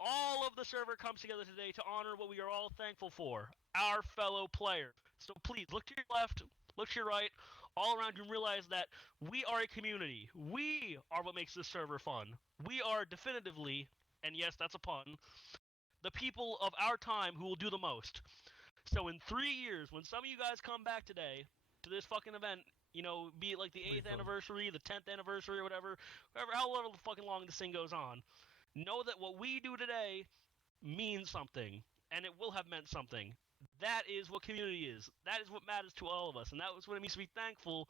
All of the server comes together today to honor what we are all thankful for, our fellow player. So please, look to your left, look to your right, all around you, and realize that we are a community. We are what makes this server fun. We are definitively, and yes, that's a pun, the people of our time who will do the most. So in 3 years, when some of you guys come back today to this fucking event, be it like the 8th anniversary, the 10th anniversary, or whatever, however fucking long this thing goes on, know that what we do today means something, and it will have meant something. That is what community is. That is what matters to all of us, and that is what it means to be thankful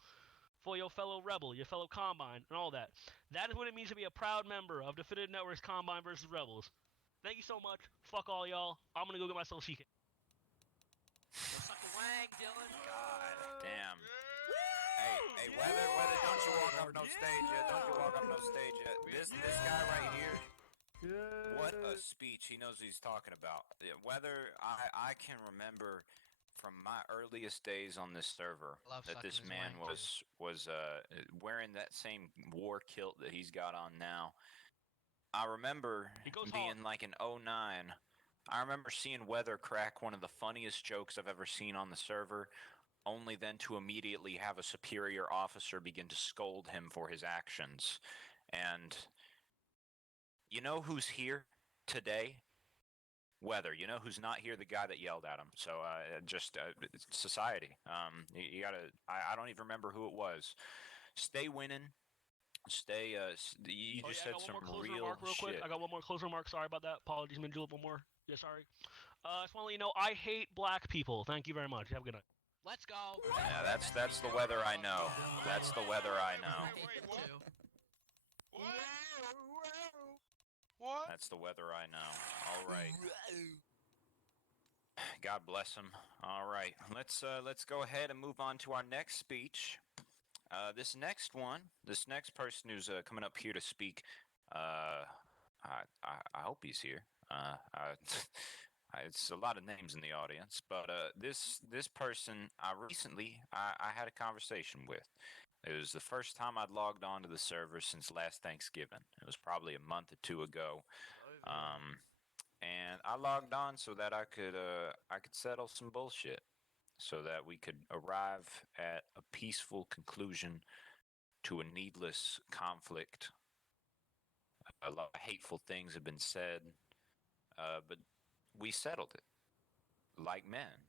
for your fellow Rebel, your fellow Combine, and all that. That is what it means to be a proud member of Definitive Networks Combine versus Rebels. Thank you so much. Fuck all y'all. I'm gonna go get myself CK. Suck a wang, Dylan. God damn. Hey, Weather, don't you walk up no stage yet. Don't you walk up no stage yet. This guy right here. What a speech. He knows what he's talking about. Weather, I can remember from my earliest days on this server that this man was wearing that same war kilt that he's got on now. I remember being like in 09. I remember seeing Weather crack one of the funniest jokes I've ever seen on the server, only then to immediately have a superior officer begin to scold him for his actions. And you know who's here today? Weather. You know who's not here? The guy that yelled at him. So it's society. You gotta. I don't even remember who it was. Stay winning. Stay. You just said some real shit. Quick. I got one more closing remark. Sorry about that. Apologies, man. One more. Yeah, sorry. I just want to let you know I hate black people. Thank you very much. Have a good night. Let's go. Yeah, that's the Weather I know. That's the Weather I know. What? That's the Weather I know. All right. God bless him. All right. Let's go ahead and move on to our next speech. This next person who's coming up here to speak, I hope he's here. It's a lot of names in the audience, but this person I had a conversation with. It was the first time I'd logged on to the server since last Thanksgiving. It was probably a month or two ago. And I logged on so that I could settle some bullshit, so that we could arrive at a peaceful conclusion to a needless conflict. A lot of hateful things have been said, but we settled it like men.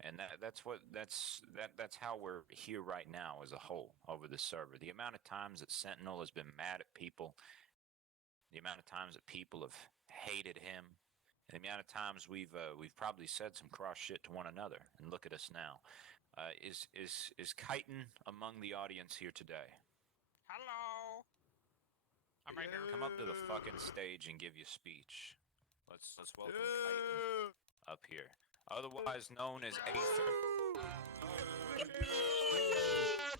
And that's how we're here right now as a whole over the server. The amount of times that Sentinel has been mad at people, the amount of times that people have hated him, and the amount of times we've probably said some cross shit to one another. And look at us now. is chitin among the audience here today. Hello. I'm right here. Come up to the fucking stage and give your speech. Let's welcome chitin up here, otherwise known as Aether. What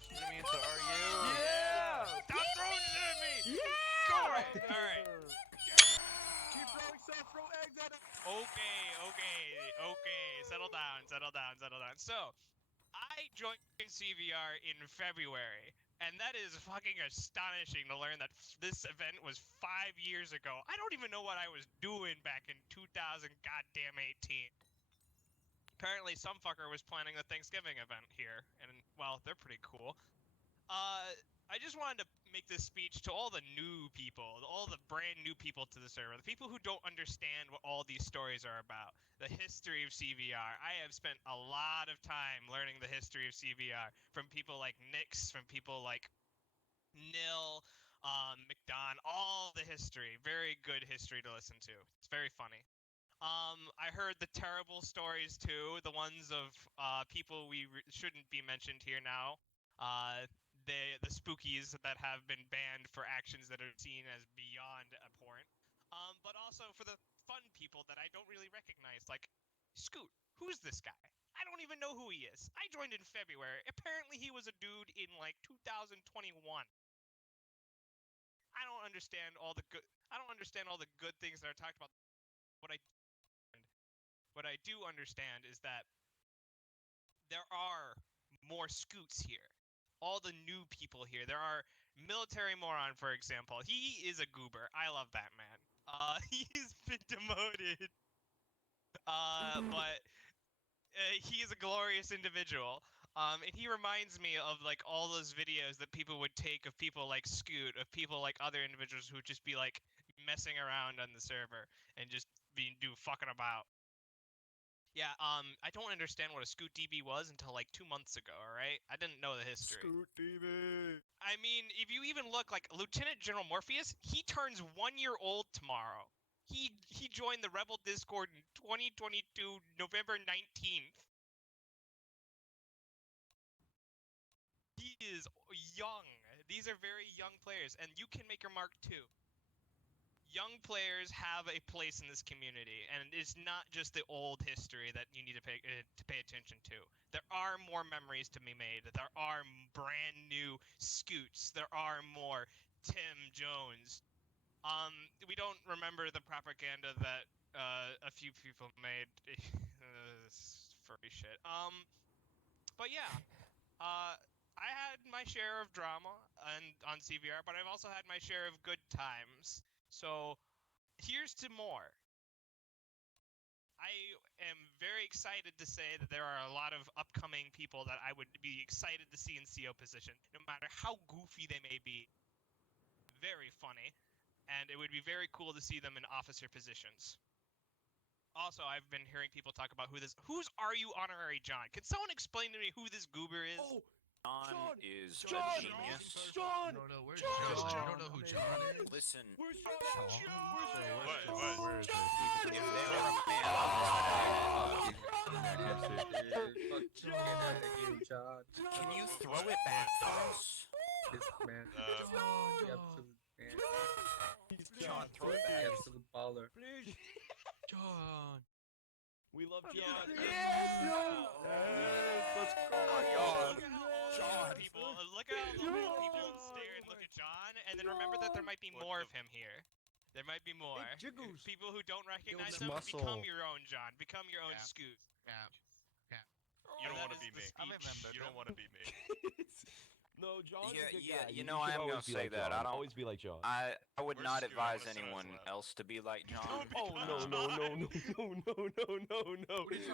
do you mean, so are you? Yeah! Stop throwing it at me! Yeah! All right. Keep throwing stuff, throw eggs at it. Okay. Settle down. So, I joined CVR in February, and that is fucking astonishing to learn that this event was 5 years ago. I don't even know what I was doing back in 2000 goddamn 18. Apparently, some fucker was planning the Thanksgiving event here, and well, they're pretty cool. I just wanted to make this speech to all the new people, all the brand new people to the server, the people who don't understand what all these stories are about, the history of CVR. I have spent a lot of time learning the history of CVR from people like Nix, from people like Nil, McDon, all the history. Very good history to listen to. It's very funny. I heard the terrible stories too, the ones of people we shouldn't be mentioned here now. The spookies that have been banned for actions that are seen as beyond abhorrent. But also for the fun people that I don't really recognize, like Scoot. Who's this guy? I don't even know who he is. I joined in February. Apparently he was a dude in like 2021. I don't understand all the good. I don't understand all the good things that are talked about. What I do understand is that there are more Scoots here. All the new people here. There are Military Moron, for example. He is a goober. I love that man. He's been demoted. But he is a glorious individual. And he reminds me of like all those videos that people would take of people like Scoot, of people like other individuals who would just be like messing around on the server and just fucking about. Yeah, I don't understand what a Scoot DB was until like 2 months ago, alright? I didn't know the history. Scoot DB. I mean, if you even look like Lieutenant General Morpheus, he turns 1 year old tomorrow. He joined the Rebel Discord in 2022, November 19th. He is young. These are very young players, and you can make your mark too. Young players have a place in this community, and it's not just the old history that you need to pay attention to. There are more memories to be made. There are brand new Scoots. There are more Tim Jones. We don't remember the propaganda that a few people made. Furry shit. But yeah, I had my share of drama on CVR, but I've also had my share of good times. So, here's to more. I am very excited to say that there are a lot of upcoming people that I would be excited to see in CO position, no matter how goofy they may be. Very funny, and it would be very cool to see them in officer positions. Also, I've been hearing people talk about who's Are You Honorary John? Can someone explain to me who this goober is? Oh, John is a genius. John! No, where's John? You don't know who John is? Listen, Where's if they Where is were a man, can you throw it back for us? This man, the absolute man. John, throw it back. The absolute baller. Please. John. We love John. Yes! Let's go. John. Look at how the whole people stare and look at John, and then remember that there might be more of him here. There might be more. People who don't recognize him, become your own John. Become your own Scoot. Yeah. You don't want to be me. You don't want to be me. No, John's a good yeah, guy. you know, I am gonna say that. I don't always be like John. I would not advise anyone else to be like John. Oh no.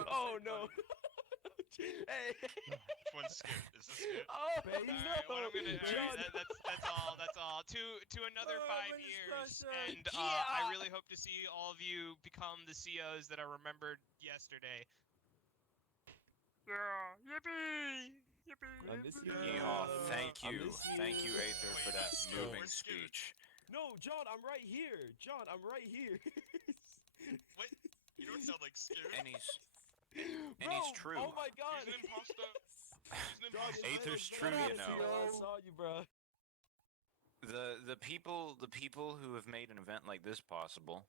Oh no. Hey. Which one's Scoot? Is this Scoot? Oh, Alright, what I'm gonna do, John. that's all. To another 5 years, and Yeah. I really hope to see all of you become the COs that are remembered yesterday. Yeah, yippee! I miss you. Yeehaw, thank I you, miss you. thank you, Aether, for that moving Where's Scoot? speech. No, John, I'm right here. John, I'm right here. What? You don't sound like Scoot. And he's Bro, true. Oh my God. He's an imposter. Aether's true, you know. I saw you, bro. The people who have made an event like this possible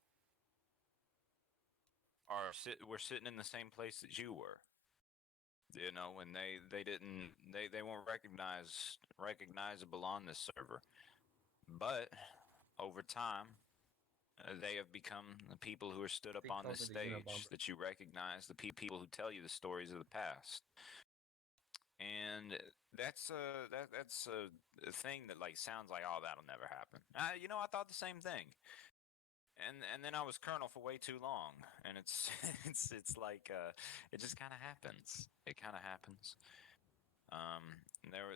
were sitting in the same place that you were. You know, and they weren't recognizable on this server. But over time, they have become the people who are stood up on this stage that you recognize, the people who tell you the stories of the past. And that's a thing that like sounds like, oh, that'll never happen. You know, I thought the same thing. And then I was colonel for way too long, and it's it's like it just kind of happens. It kind of happens.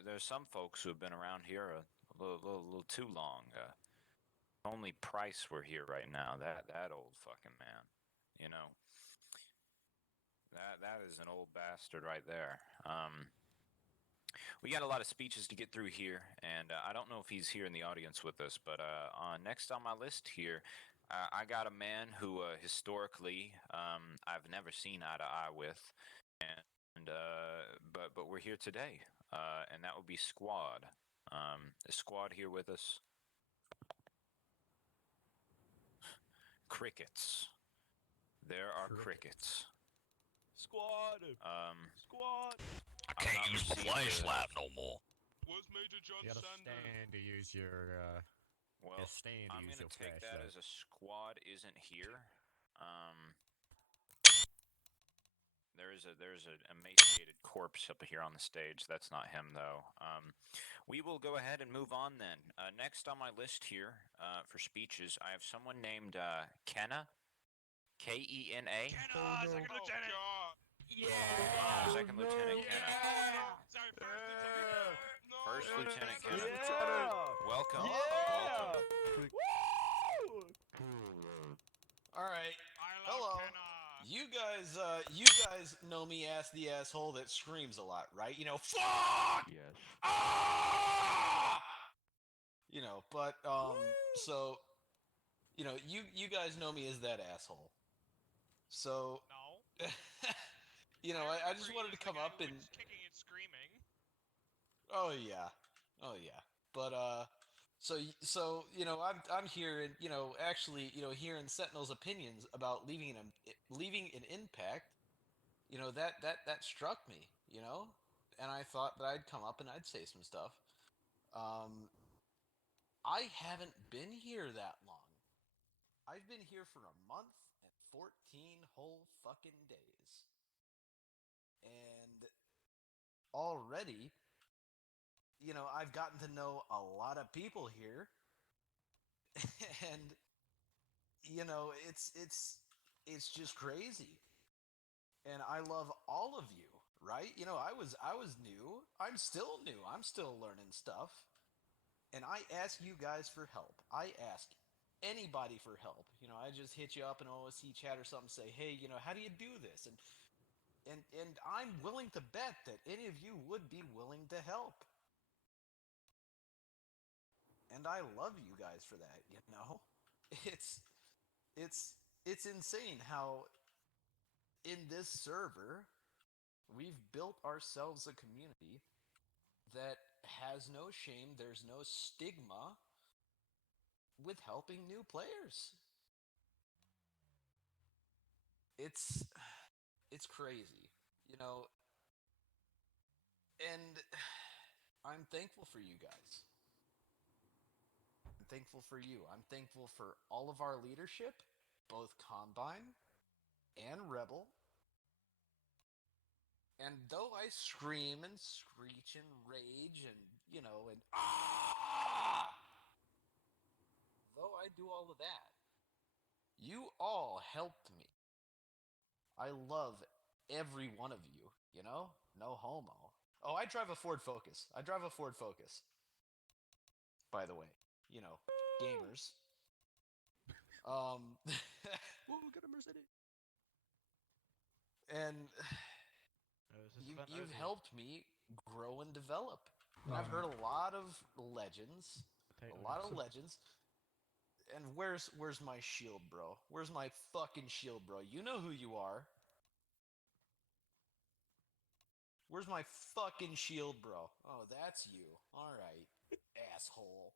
There's some folks who have been around here a little too long. Only Price were here right now. That old fucking man, you know. That is an old bastard right there. We got a lot of speeches to get through here, and I don't know if he's here in the audience with us, but next on my list here, I got a man who historically I've never seen eye to eye with, and but we're here today, and that would be Squad. Is Squad here with us? Crickets. There are crickets. Squad. Squad. I can't use my flashlight no more. Where's Major John You gotta Sander? stand to use your, Well, stand to I'm use gonna your take that flashlight. as a Squad isn't here. There's an emaciated corpse up here on the stage. That's not him though. We will go ahead and move on then. Next on my list here for speeches, I have someone named Kenna, Kena. Kenna, Second Lieutenant. Yeah. Second Lieutenant Kenna. Sorry, First Lieutenant. First Lieutenant Kenna. Yeah. Welcome. Yeah. Welcome. All right. Hello. You guys know me as the asshole that screams a lot, right? You know, fuck. Yes. Ah! You know, but so, you know, you guys know me as that asshole. So, No. you know, I just wanted to come up and kicking and screaming. oh yeah, but so you know, I'm here and you know actually you know hearing Sentinel's opinions about leaving an impact, you know that struck me, you know, and I thought that I'd come up and I'd say some stuff. I haven't been here that long. I've been here for a month and 14 whole fucking days, and already, you know, I've gotten to know a lot of people here, and you know, it's just crazy, and I love all of you, right? You know, I was new. I'm still new. I'm still learning stuff, and I ask you guys for help. I ask anybody for help. You know, I just hit you up in OSC chat or something, say, hey, you know, how do you do this? And I'm willing to bet that any of you would be willing to help. And I love you guys for that, you know? It's insane how in this server we've built ourselves a community that has no shame, there's no stigma with helping new players. It's crazy, you know, and I'm thankful for you guys. I'm thankful for you. I'm thankful for all of our leadership, both Combine and Rebel. And though I scream and screech and rage and, you know, and though I do all of that, you all helped me. I love every one of you, you know? No homo. Oh, I drive a Ford Focus. By the way, you know, gamers. Woo, get a Mercedes. And you've helped me grow and develop. And I've heard a lot of legends. And where's my shield, bro? Where's my fucking shield, bro? You know who you are. Where's my fucking shield, bro? Oh, that's you. All right, asshole.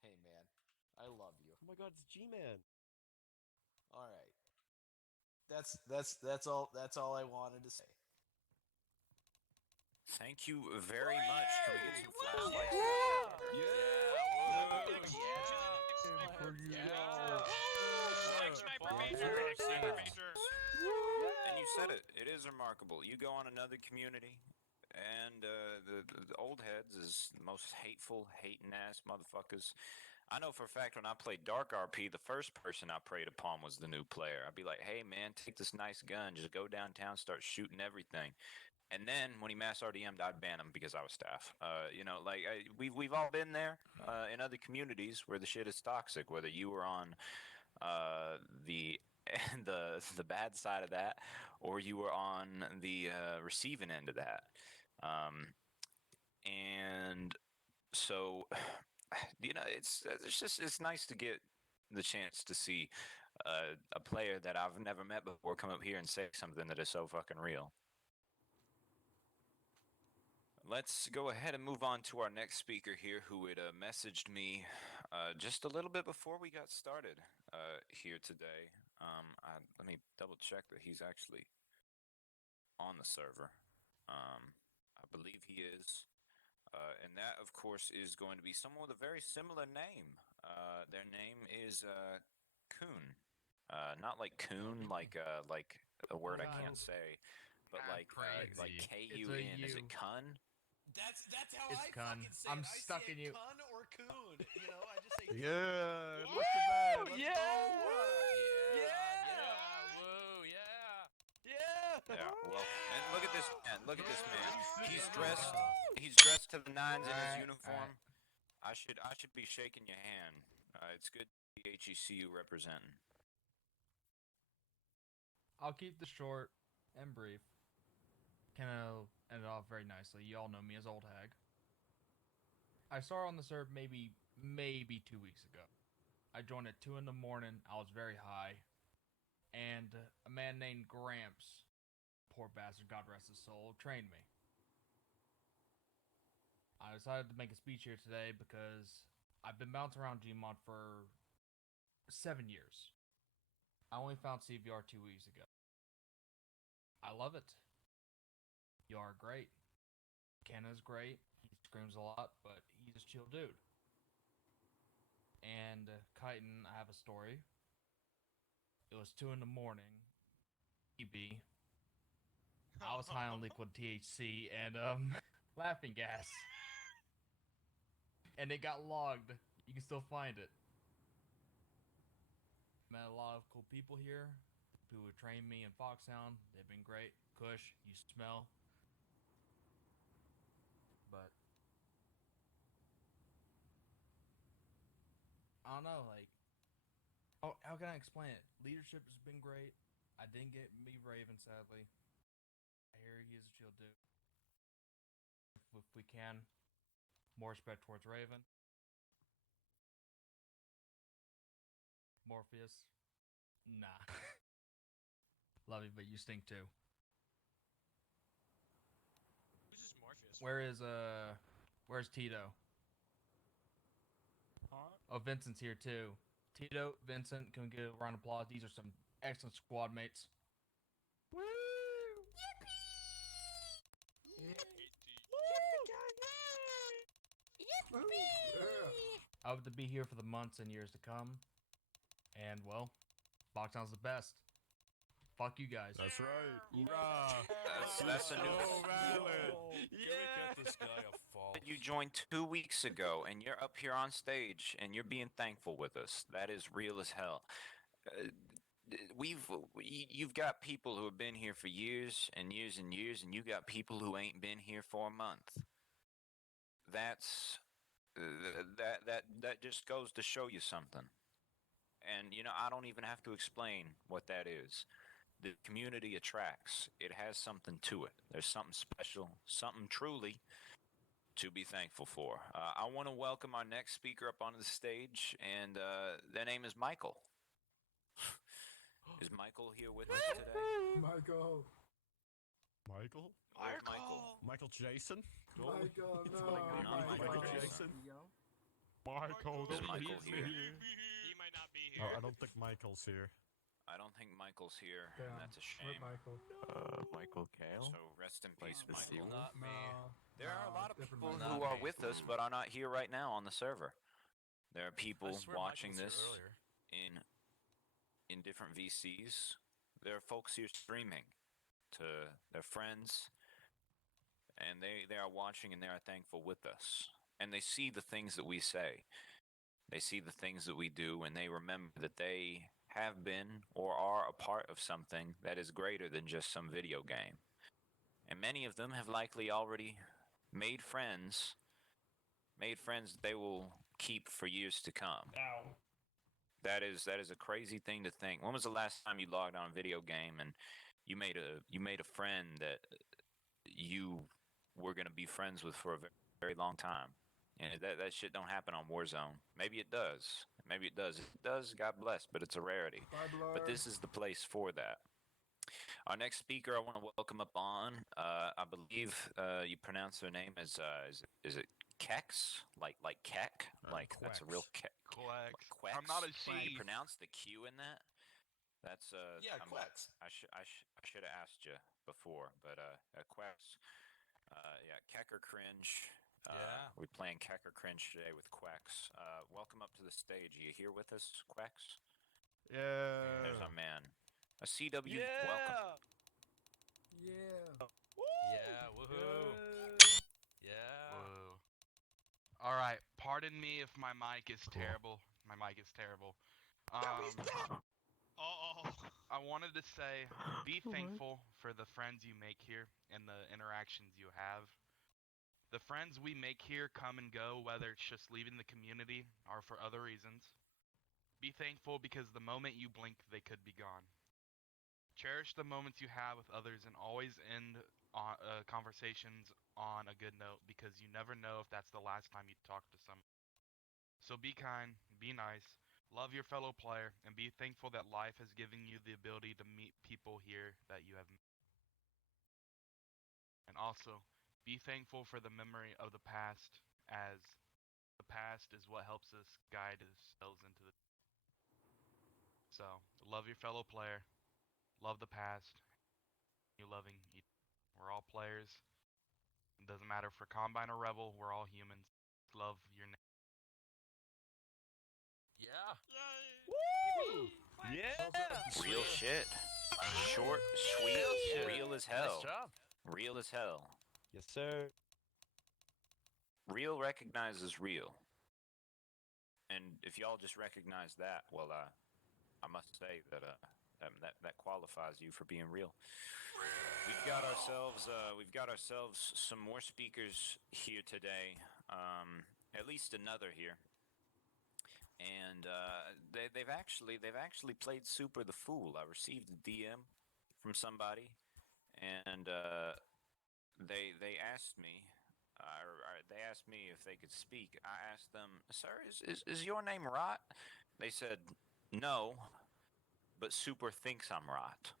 Hey, man, I love you. Oh my God, it's G-Man. All right. That's all I wanted to say. Thank you very much. Can we get some flashlights? Sniper major, sniper major. And you said it. It is remarkable. You go on another community, and the old heads is the most hateful, hating ass motherfuckers. I know for a fact when I played Dark RP, the first person I preyed upon was the new player. I'd be like, "Hey man, take this nice gun, just go downtown, start shooting everything." And then when he mass RDM'd, I'd ban him because I was staff. We've all been there in other communities where the shit is toxic. Whether you were on the the bad side of that, or you were on the receiving end of that, and so it's nice to get the chance to see a player that I've never met before come up here and say something that is so fucking real. Let's go ahead and move on to our next speaker here, who had messaged me just a little bit before we got started here today. Let me double check that he's actually on the server. I believe he is. And that, of course, is going to be someone with a very similar name. Their name is Coon. Not like coon, like a word I can't say, but like K-U-N. Is it Kun? That's how It's I Kun. fucking say I'm it. stuck I say in you. Kun or coon. You know, I just say Yeah, Woo! look at that. Let's Yeah! Woo, yeah. Yeah. Well, and look at this man. Look at this man. He's dressed. He's dressed to the nines in his uniform. I should be shaking your hand. It's good to see HECU representing. I'll keep this short and brief. Kind of end it off very nicely. You all know me as Old Hag. I started on the serve maybe 2 weeks ago. I joined at 2 in the morning. I was very high. And a man named Gramps, poor bastard, God rest his soul, trained me. I decided to make a speech here today because I've been bouncing around Gmod for 7 years. I only found CVR 2 weeks ago. I love it. You are great. Kenna's great. He screams a lot, but he's a chill dude. And Chitin, I have a story. It was 2 in the morning. EB. I was high on liquid THC and laughing gas. And it got logged. You can still find it. Met a lot of cool people here who would train me in Foxhound. They've been great. Kush, you smell. But I don't know, like, how can I explain it? Leadership has been great. I didn't get me Raven, sadly. I hear he is a chill dude. If we can, more respect towards Raven. Morpheus, nah. Love you, but you stink too. Who's this Morpheus? Where's Tito? Huh? Oh, Vincent's here too. Tito, Vincent, can we get a round of applause? These are some excellent squad mates. Woo! I hope to be here for the months and years to come. And, well, Foxhound's the best. Fuck you guys. That's right. Hoorah. That's a new. Get this guy a fall. You joined 2 weeks ago, and you're up here on stage, and you're being thankful with us. That is real as hell. You've got people who have been here for years and years and years, and you got people who ain't been here for a month. That's that just goes to show you something. And I don't even have to explain what that is. The community attracts. It has something to it. There's something special, something truly to be thankful for. I want to welcome our next speaker up onto the stage, and their name is Michael. Is Michael here with us today? Michael. Michael? Where's Michael? Michael Jason? Michael, It's no, Not Michael Michael. Jason. Yo. Michael, Is don't Michael leave here? me here. He might not be Oh, here. I don't think Michael's here. I don't think Michael's here, Damn. and that's a Rip shame. Michael. Michael Kale? So rest in peace, the Michael. sequel? Not me. There are a lot of different people Michael. who are with us, but are not here right now on the server. There are people swear watching Michael was this here earlier. in different VCs. There are folks here streaming to their friends, and they are watching and they are thankful with us. And they see the things that we say. They see the things that we do, and they remember that they have been or are a part of something that is greater than just some video game. And many of them have likely already made friends that they will keep for years to come. Ow. That is a crazy thing to think. When was the last time you logged on a video game and you made a friend that you were going to be friends with for a very, very long time? And that shit don't happen on Warzone. Maybe it does. Maybe it does. If it does, God bless, but it's a rarity. But this is the place for that. Our next speaker I want to welcome up on, I believe you pronounce their name as, is it Kex? Like Keck? Like that's a real Keck. Quacks. Quacks? I'm not a You sheep. pronounce the Q in that? That's Yeah, I'm- Quacks. I should have asked you before, but Quacks. Yeah, Keck or Cringe. Yeah. We're playing Keck or Cringe today with Quacks. Welcome up to the stage. Are you here with us, Quacks? Yeah. There's our man. A CW. Welcome. Yeah. Yeah, woohoo. Yeah. Whoa. All right. Pardon me if my mic is terrible. My mic is terrible. I wanted to say, be thankful for the friends you make here and the interactions you have. The friends we make here come and go, whether it's just leaving the community or for other reasons. Be thankful because the moment you blink, they could be gone. Cherish the moments you have with others and always end conversations on a good note because you never know if that's the last time you talk to someone. So be kind, be nice, love your fellow player, and be thankful that life has given you the ability to meet people here that you have met. And also, be thankful for the memory of the past, as the past is what helps us guide ourselves into the. So, love your fellow player, love the past, you loving each. We're all players. It doesn't matter if we're Combine or Rebel, we're all humans. Love your name. Yeah. Woo! Yeah! Real shit. Short, sweet, shit. real as hell. Nice job. Real as hell. Yes, sir. Real recognizes real. And if y'all just recognize that, well, I must say that that qualifies you for being real. We've got ourselves some more speakers here today. At least another here. And they've actually played Super the Fool. I received a DM from somebody, and they asked me, they asked me if they could speak. I asked them, "Sir, is your name Rot?" They said, "No, but Super thinks I'm Rot,"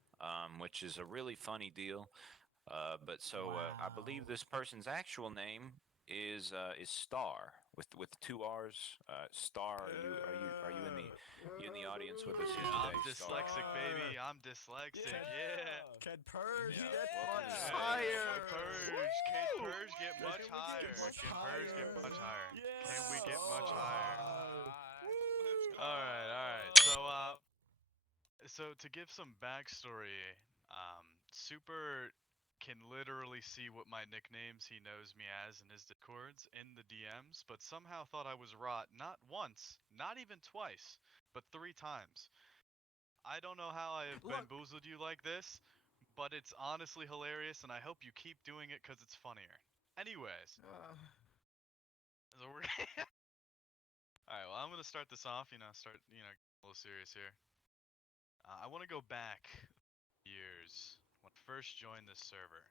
which is a really funny deal. But so I believe this person's actual name is Star with two R's. Star, are you in the audience with us here today? I'm Star? dyslexic, baby. I'm dyslexic. Yeah. Can Purge Yeah. get Welcome much to the higher? Can Purge get much higher? Can Purge get much higher? Can we get much higher? All right. So to give some backstory, Super can literally see what my nicknames he knows me as in his discords in the DMs, but somehow thought I was Rot not once, not even twice, but 3 times. I don't know how I have bamboozled you like this, but it's honestly hilarious, and I hope you keep doing it because it's funnier. Anyways, so we're Alright, well, I'm gonna start this off, start a little serious here. I want to go back years when I first joined this server.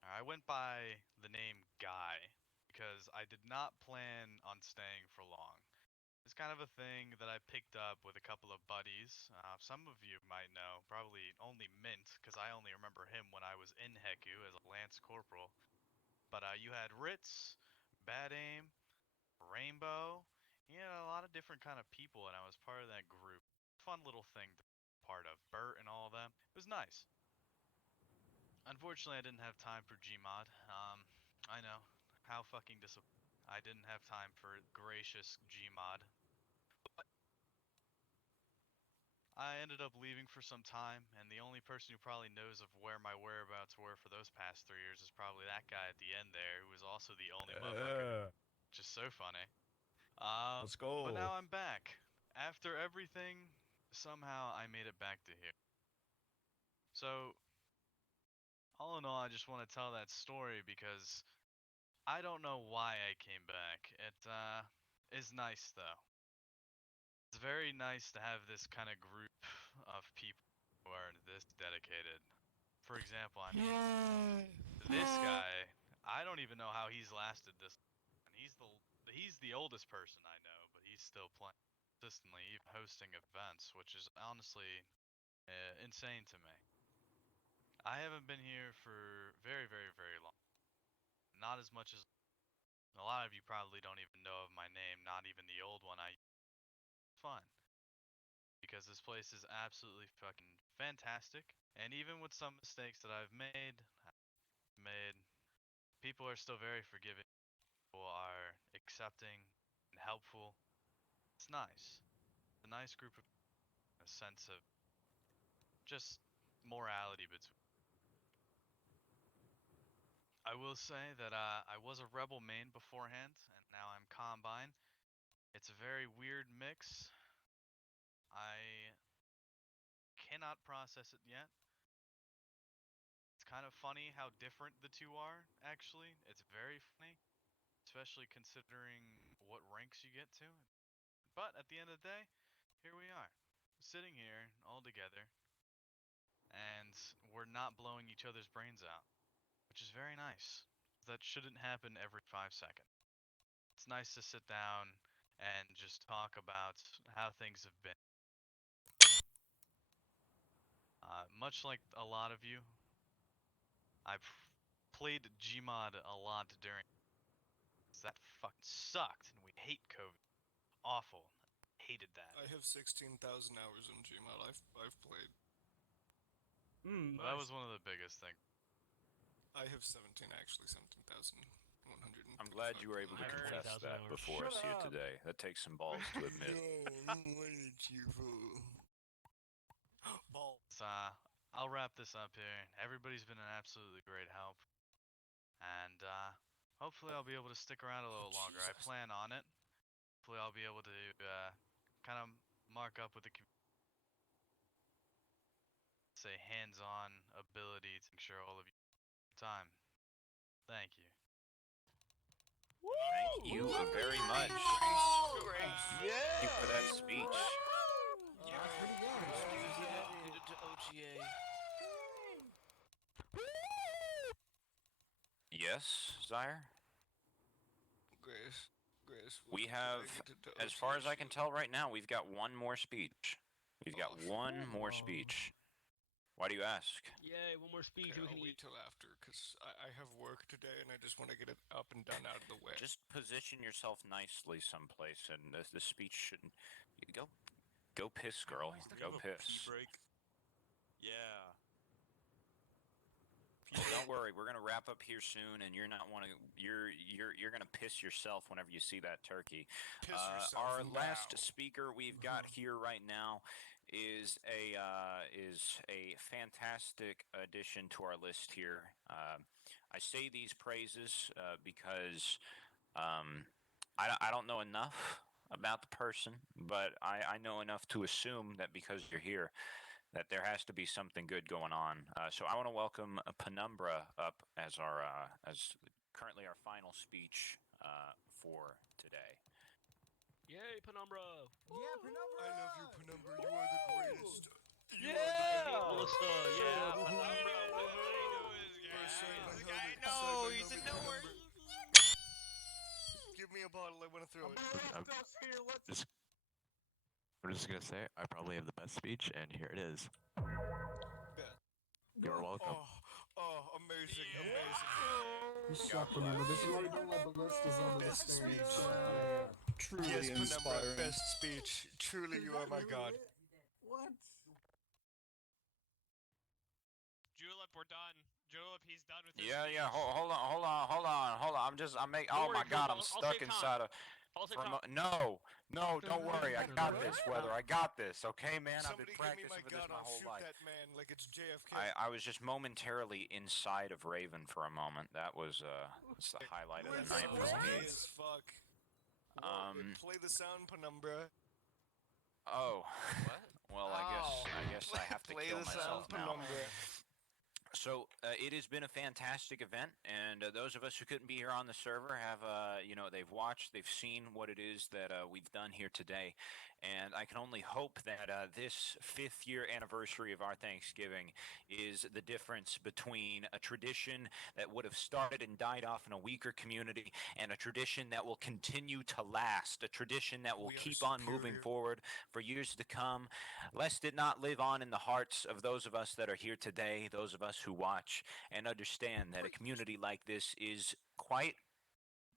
I went by the name Guy because I did not plan on staying for long. It's kind of a thing that I picked up with a couple of buddies. Some of you might know, probably only Mint, because I only remember him when I was in Heku as a Lance Corporal. But you had Ritz, Bad Aim, Rainbow. You had a lot of different kind of people, and I was part of that group. Fun little thing to be part of. Bert and all of them. It was nice. Unfortunately, I didn't have time for Gmod. I know. How fucking disappointing. I didn't have time for gracious Gmod. I ended up leaving for some time, and the only person who probably knows of where my whereabouts were for those past 3 years is probably that guy at the end there, who was also the only motherfucker. Which is so funny. Let's go. But now I'm back. After everything, somehow I made it back to here. So, all in all, I just want to tell that story because I don't know why I came back. It is nice though. It's very nice to have this kind of group of people who are this dedicated. For example, I mean, this guy, I don't even know how he's lasted this long. He's the oldest person I know, but he's still playing consistently, even hosting events, which is honestly insane to me. I haven't been here for very, very, very long. Not as much as a lot of you probably don't even know of my name, not even the old one. Fun. Because this place is absolutely fucking fantastic. And even with some mistakes that I've made, people are still very forgiving. People are accepting and helpful. It's nice. It's a nice group of a sense of just morality between. I will say that I was a rebel main beforehand, and now I'm Combine. It's a very weird mix. I cannot process it yet. It's kind of funny how different the two are, actually. It's very funny, especially considering what ranks you get to. But at the end of the day, here we are, sitting here all together, and we're not blowing each other's brains out, which is very nice. That shouldn't happen every 5 seconds. It's nice to sit down and just talk about how things have been. Much like a lot of you, I've played Gmod a lot during. That fucking sucked, and we hate COVID. Awful. Hated that. I have 16,000 hours in Gmod. I've played. But that was one of the biggest things. I have 17 actually, 17,100. I'm glad you were able to confess that before us here today. That takes some balls to admit. Balls. I'll wrap this up here. Everybody's been an absolutely great help. And hopefully I'll be able to stick around a little longer. I plan on it. Hopefully I'll be able to kind of mark up with the hands-on ability to make sure all of you time. Thank you. Thank you very much. Thank you for that speech. Yes, Sire? Grace. We have, as far as I can tell right now, we've got one more speech. We've got one more speech. Why do you ask? Yay, one more speech. Okay, We I'll can wait eat. till after, because I have work today and I just want to get it up and done out of the way. Just position yourself nicely someplace, and the speech shouldn't. Go piss, girl. Go piss. Break. Yeah. Don't worry, we're gonna wrap up here soon, and you're gonna piss yourself whenever you see that turkey. Piss yourself Our now. last speaker we've got here right now is a fantastic addition to our list here. I say these praises because I don't know enough about the person, but I know enough to assume that because you're here, that there has to be something good going on. So I want to welcome Penumbra up as our as currently our final speech for today. Yay, Penumbra! Yeah, Penumbra! I love you, Penumbra. You are the greatest. You Yeah! are Melissa, yeah, Penumbra. He's a nowhere. Give give me a bottle. I want to throw it. I'm just gonna say I probably have the best speech, and here it is. You're welcome. Oh, amazing, amazing. You suck, Penumbra. This is why we don't let ballistas onto the stage. Truly yes, Penumbra, best speech. Truly, you are my god. What? Julep, we're done. Julep, he's done with his Yeah, speech. yeah. Hold on. I'm making. Oh worry, my God, Coop, I'm I'll stuck save inside time. of. I'll save From time. no, don't worry. I got this, weather. I got this. Okay, man. Somebody I've been give me practicing my for this gun. my I'll whole shoot life. that man like it's JFK. I was just momentarily inside of Raven for a moment. That was it's the highlight of the night for me. Gay as fuck. Play the sound, Penumbra. Oh. What? Well, I guess I have to Play kill the myself sound, now. Penumbra. So it has been a fantastic event, and those of us who couldn't be here on the server have, they've watched, they've seen what it is that we've done here today, and I can only hope that this 5th year anniversary of our Thanksgiving is the difference between a tradition that would have started and died off in a weaker community and a tradition that will continue to last, a tradition that will keep on moving forward for years to come, lest it not live on in the hearts of those of us that are here today, those of us who watch and understand that a community like this is quite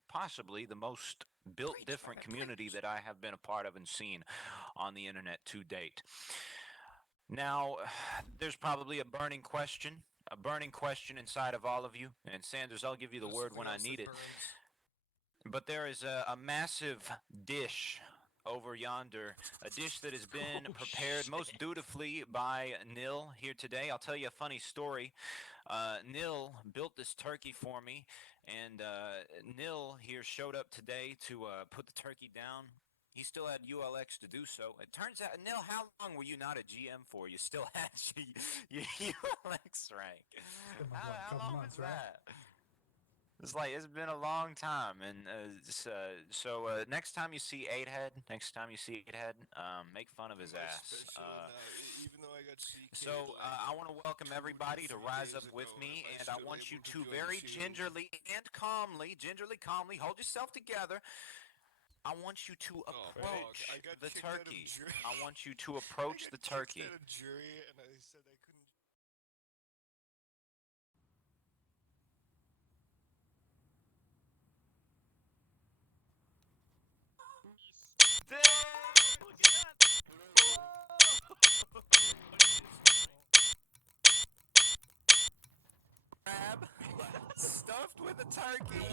possibly the most built different community that I have been a part of and seen on the internet to date. Now, there's probably a burning question inside of all of you, and Sanders, I'll give you the word when I need it. But there is a massive dish over yonder, a dish that has been prepared most dutifully by Nil here today. I'll tell you a funny story. Nil built this turkey for me, and Nil here showed up today to put the turkey down. He still had ULX to do so. It turns out, Nil, how long were you not a GM for? You still had your ULX rank. How long was that? It's been a long time, and next time you see 8-Head, make fun of his ass. Even though I got CK'd, So I want to welcome everybody to rise up with me, and I want you to very gingerly and calmly, hold yourself together. I want you to approach the turkey. I want you to approach the turkey. I got kicked out of jury, and I said I couldn't. Crab stuffed with a turkey.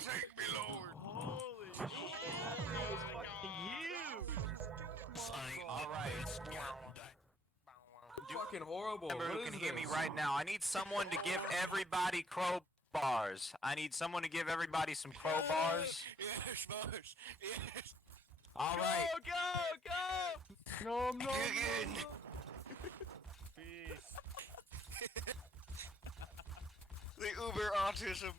Take me, Lord. Holy shit, that thing is fucking huge. All right. Fucking horrible. Remember What who can is hear me this? right now. I need someone to give everybody crowbars. I need someone to give everybody some crowbars. Yes, boss. Yes. All right. Go! No, no, Again. The Uber autism.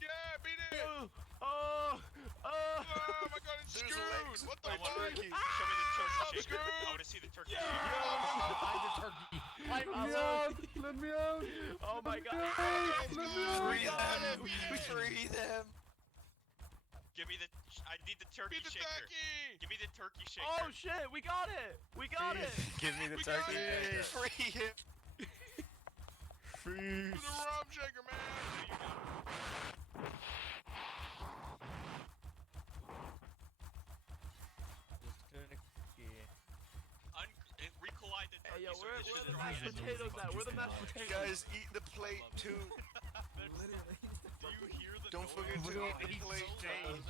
Yeah, beat it! Oh my god, it's screwed! What the fuck? Show me the turkey shaker. I want to see the turkey shaker. Let me out! Oh my god. Free them. Give me the. I need the turkey shaker. Give me the turkey shaker. Oh shit, we got it! We got it! Give me the turkey. Free him. Freeze. The rum shaker, man! Recollide the turkey. Hey, yo, so where this are is the dry mashed and- potatoes at? Where are the mashed potatoes? Guys, eat the plate too. Literally. Do you hear the Don't forget to replay James.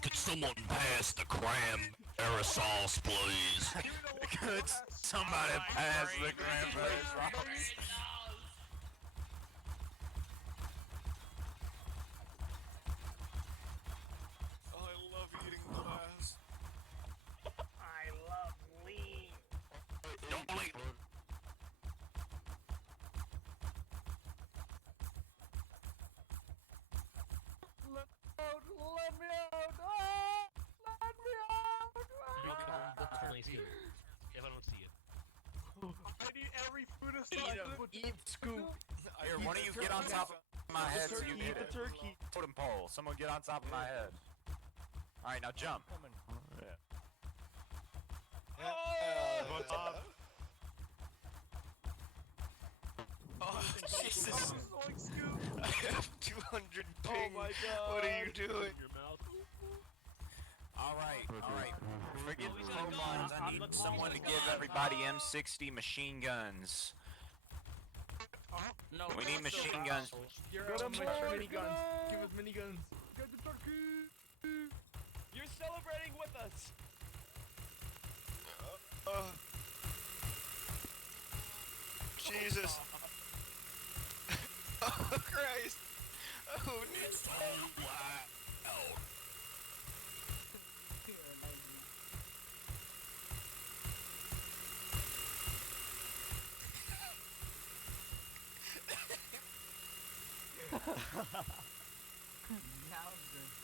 Could someone pass the cranberry sauce, please? Could somebody pass the cranberry sauce? Oh, I love eating glass. I love lean. Don't believe Let me out! Ah! Let me out! Thanksgiving. If I don't see it. I need every food aside. Eat Scoop. Here, one of you get on top of my head so you hit it. turkey. Totem pole. Someone get on top of my head. All right, now jump. What's up? Oh, Jesus. I have 200 ping. Oh my god. What are you doing? Your mouth. All right. Forget the prolongs. I need someone to give everybody M60 machine guns. No, We need machine guns. You're miniguns. Give us miniguns. Get the turkey. You're celebrating with us. Jesus. Oh, Christ. Oh, it's so loud.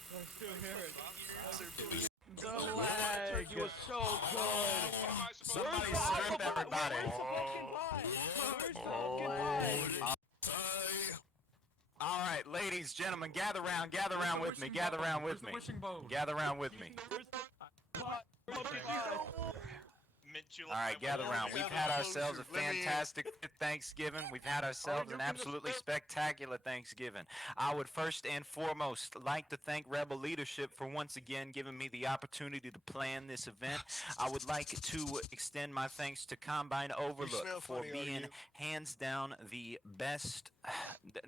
I still hear it. The lag was so good. Somebody serve everybody. Where's the pumpkin pie? All right, ladies, gentlemen, gather around with me. Gather around with me. Gather around with me. All right, gather around. We've had ourselves a fantastic Thanksgiving. We've had ourselves an absolutely spectacular Thanksgiving. I would first and foremost like to thank Rebel leadership for once again giving me the opportunity to plan this event. I would like to extend my thanks to Combine Overlook for being hands down the best.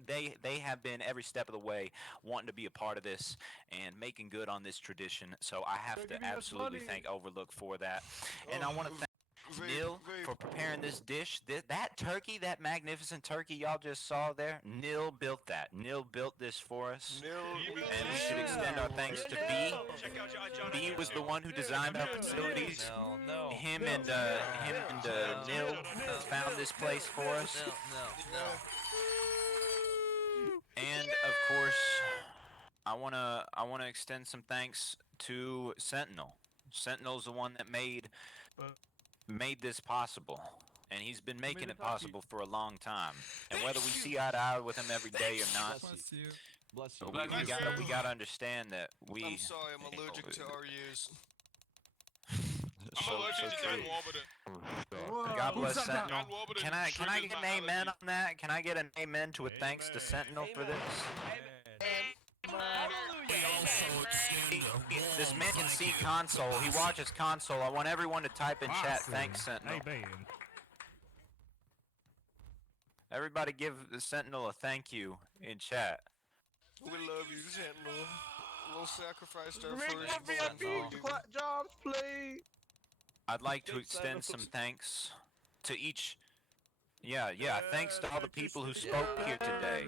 They have been every step of the way wanting to be a part of this and making good on this tradition. So I have to absolutely thank Overlook for that. And I want to thank Neil for preparing this dish. That turkey, that magnificent turkey y'all just saw there, Neil built that. Neil built this for us. And we should extend our thanks to B. B was the one who designed our facilities. Him and Neil found this place for us. And of course, I wanna extend some thanks to Sentinel. Sentinel's the one that made this possible, and he's been making it possible for a long time. And whether we see eye to eye with him every day or not, Bless you. we gotta understand that we. I'm sorry, I'm allergic to RUs. So true. God bless Sentinel. Can I get an amen on that? Can I get an amen to a thanks to Sentinel for this? This man can see console. He watches console. I want everyone to type in chat. Thanks, Sentinel. Everybody give the Sentinel a thank you in chat. We love you, Sentinel. We'll sacrifice our Make first the born VIP jobs, please. I'd like to extend some thanks to each. Yeah. Thanks to all the people who spoke here today.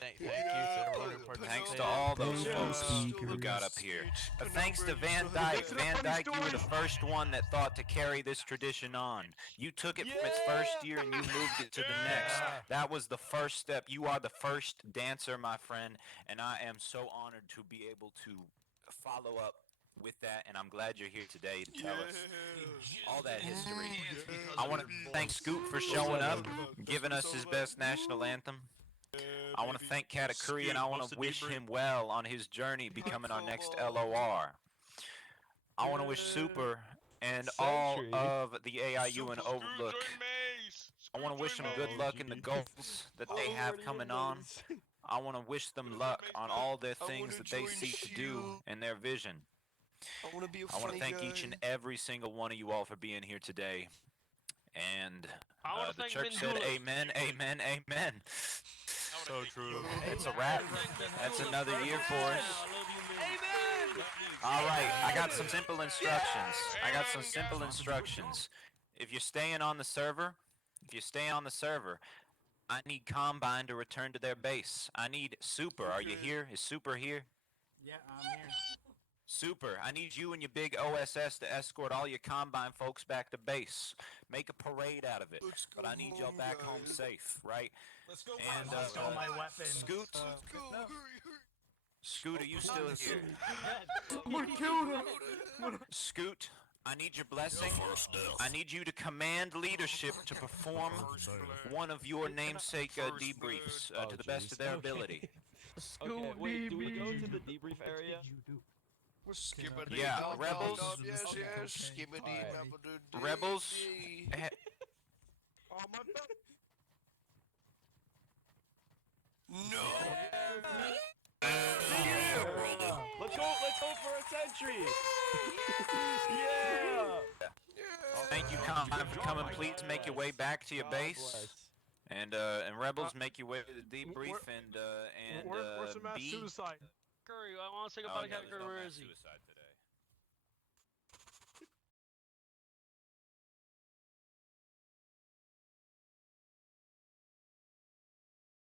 Thank you to everyone who participated. Thanks to all those folks who got up here. Thanks to Van Dyke. Van Dyke, you were the first one that thought to carry this tradition on. You took it from its first year and you moved it to the next. That was the first step. You are the first dancer, my friend, and I am so honored to be able to follow up with that, and I'm glad you're here today to tell us all that history. I want to thank Scoop for showing up, giving us his best national anthem. I want to thank Katakuri, and I want to wish him well on his journey becoming our next LOR. I want to wish Super and all of the AIU and Overlook. I want to wish them good luck in the goals that they have coming on. I want to wish them luck on all their things that they seek to do in their vision. I want to thank each and every single one of you all for being here today. And the church said amen, amen, amen. So true. It's a wrap. That's another year for us. Amen. All right, I got some simple instructions. If you're staying on the server, I need Combine to return to their base. I need Super. Are you here? Is Super here? Yeah, I'm here. Super, I need you and your big OSS to escort all your Combine folks back to base. Make a parade out of it. But I need y'all back home safe, right? Let's go. And I stole my weapons. Scoot, Scoot, are you still here? I'm gonna kill him. Scoot, I need your blessing. I need you to command leadership to perform one of your namesake debriefs to the best of their ability. Okay, wait, do we go to the debrief area? Yeah, rebels. Yes, yes. Alright. Rebels. Oh my God. No. Let's go for a century. Yeah. Thank you, Combine, for coming. Please make your way back to your base. And rebels, make your way to the debrief and Where's the mass B. suicide? Curry, I want to say Oh, goodbye to no, Cat there's Curry. no Where mass is he? suicide today.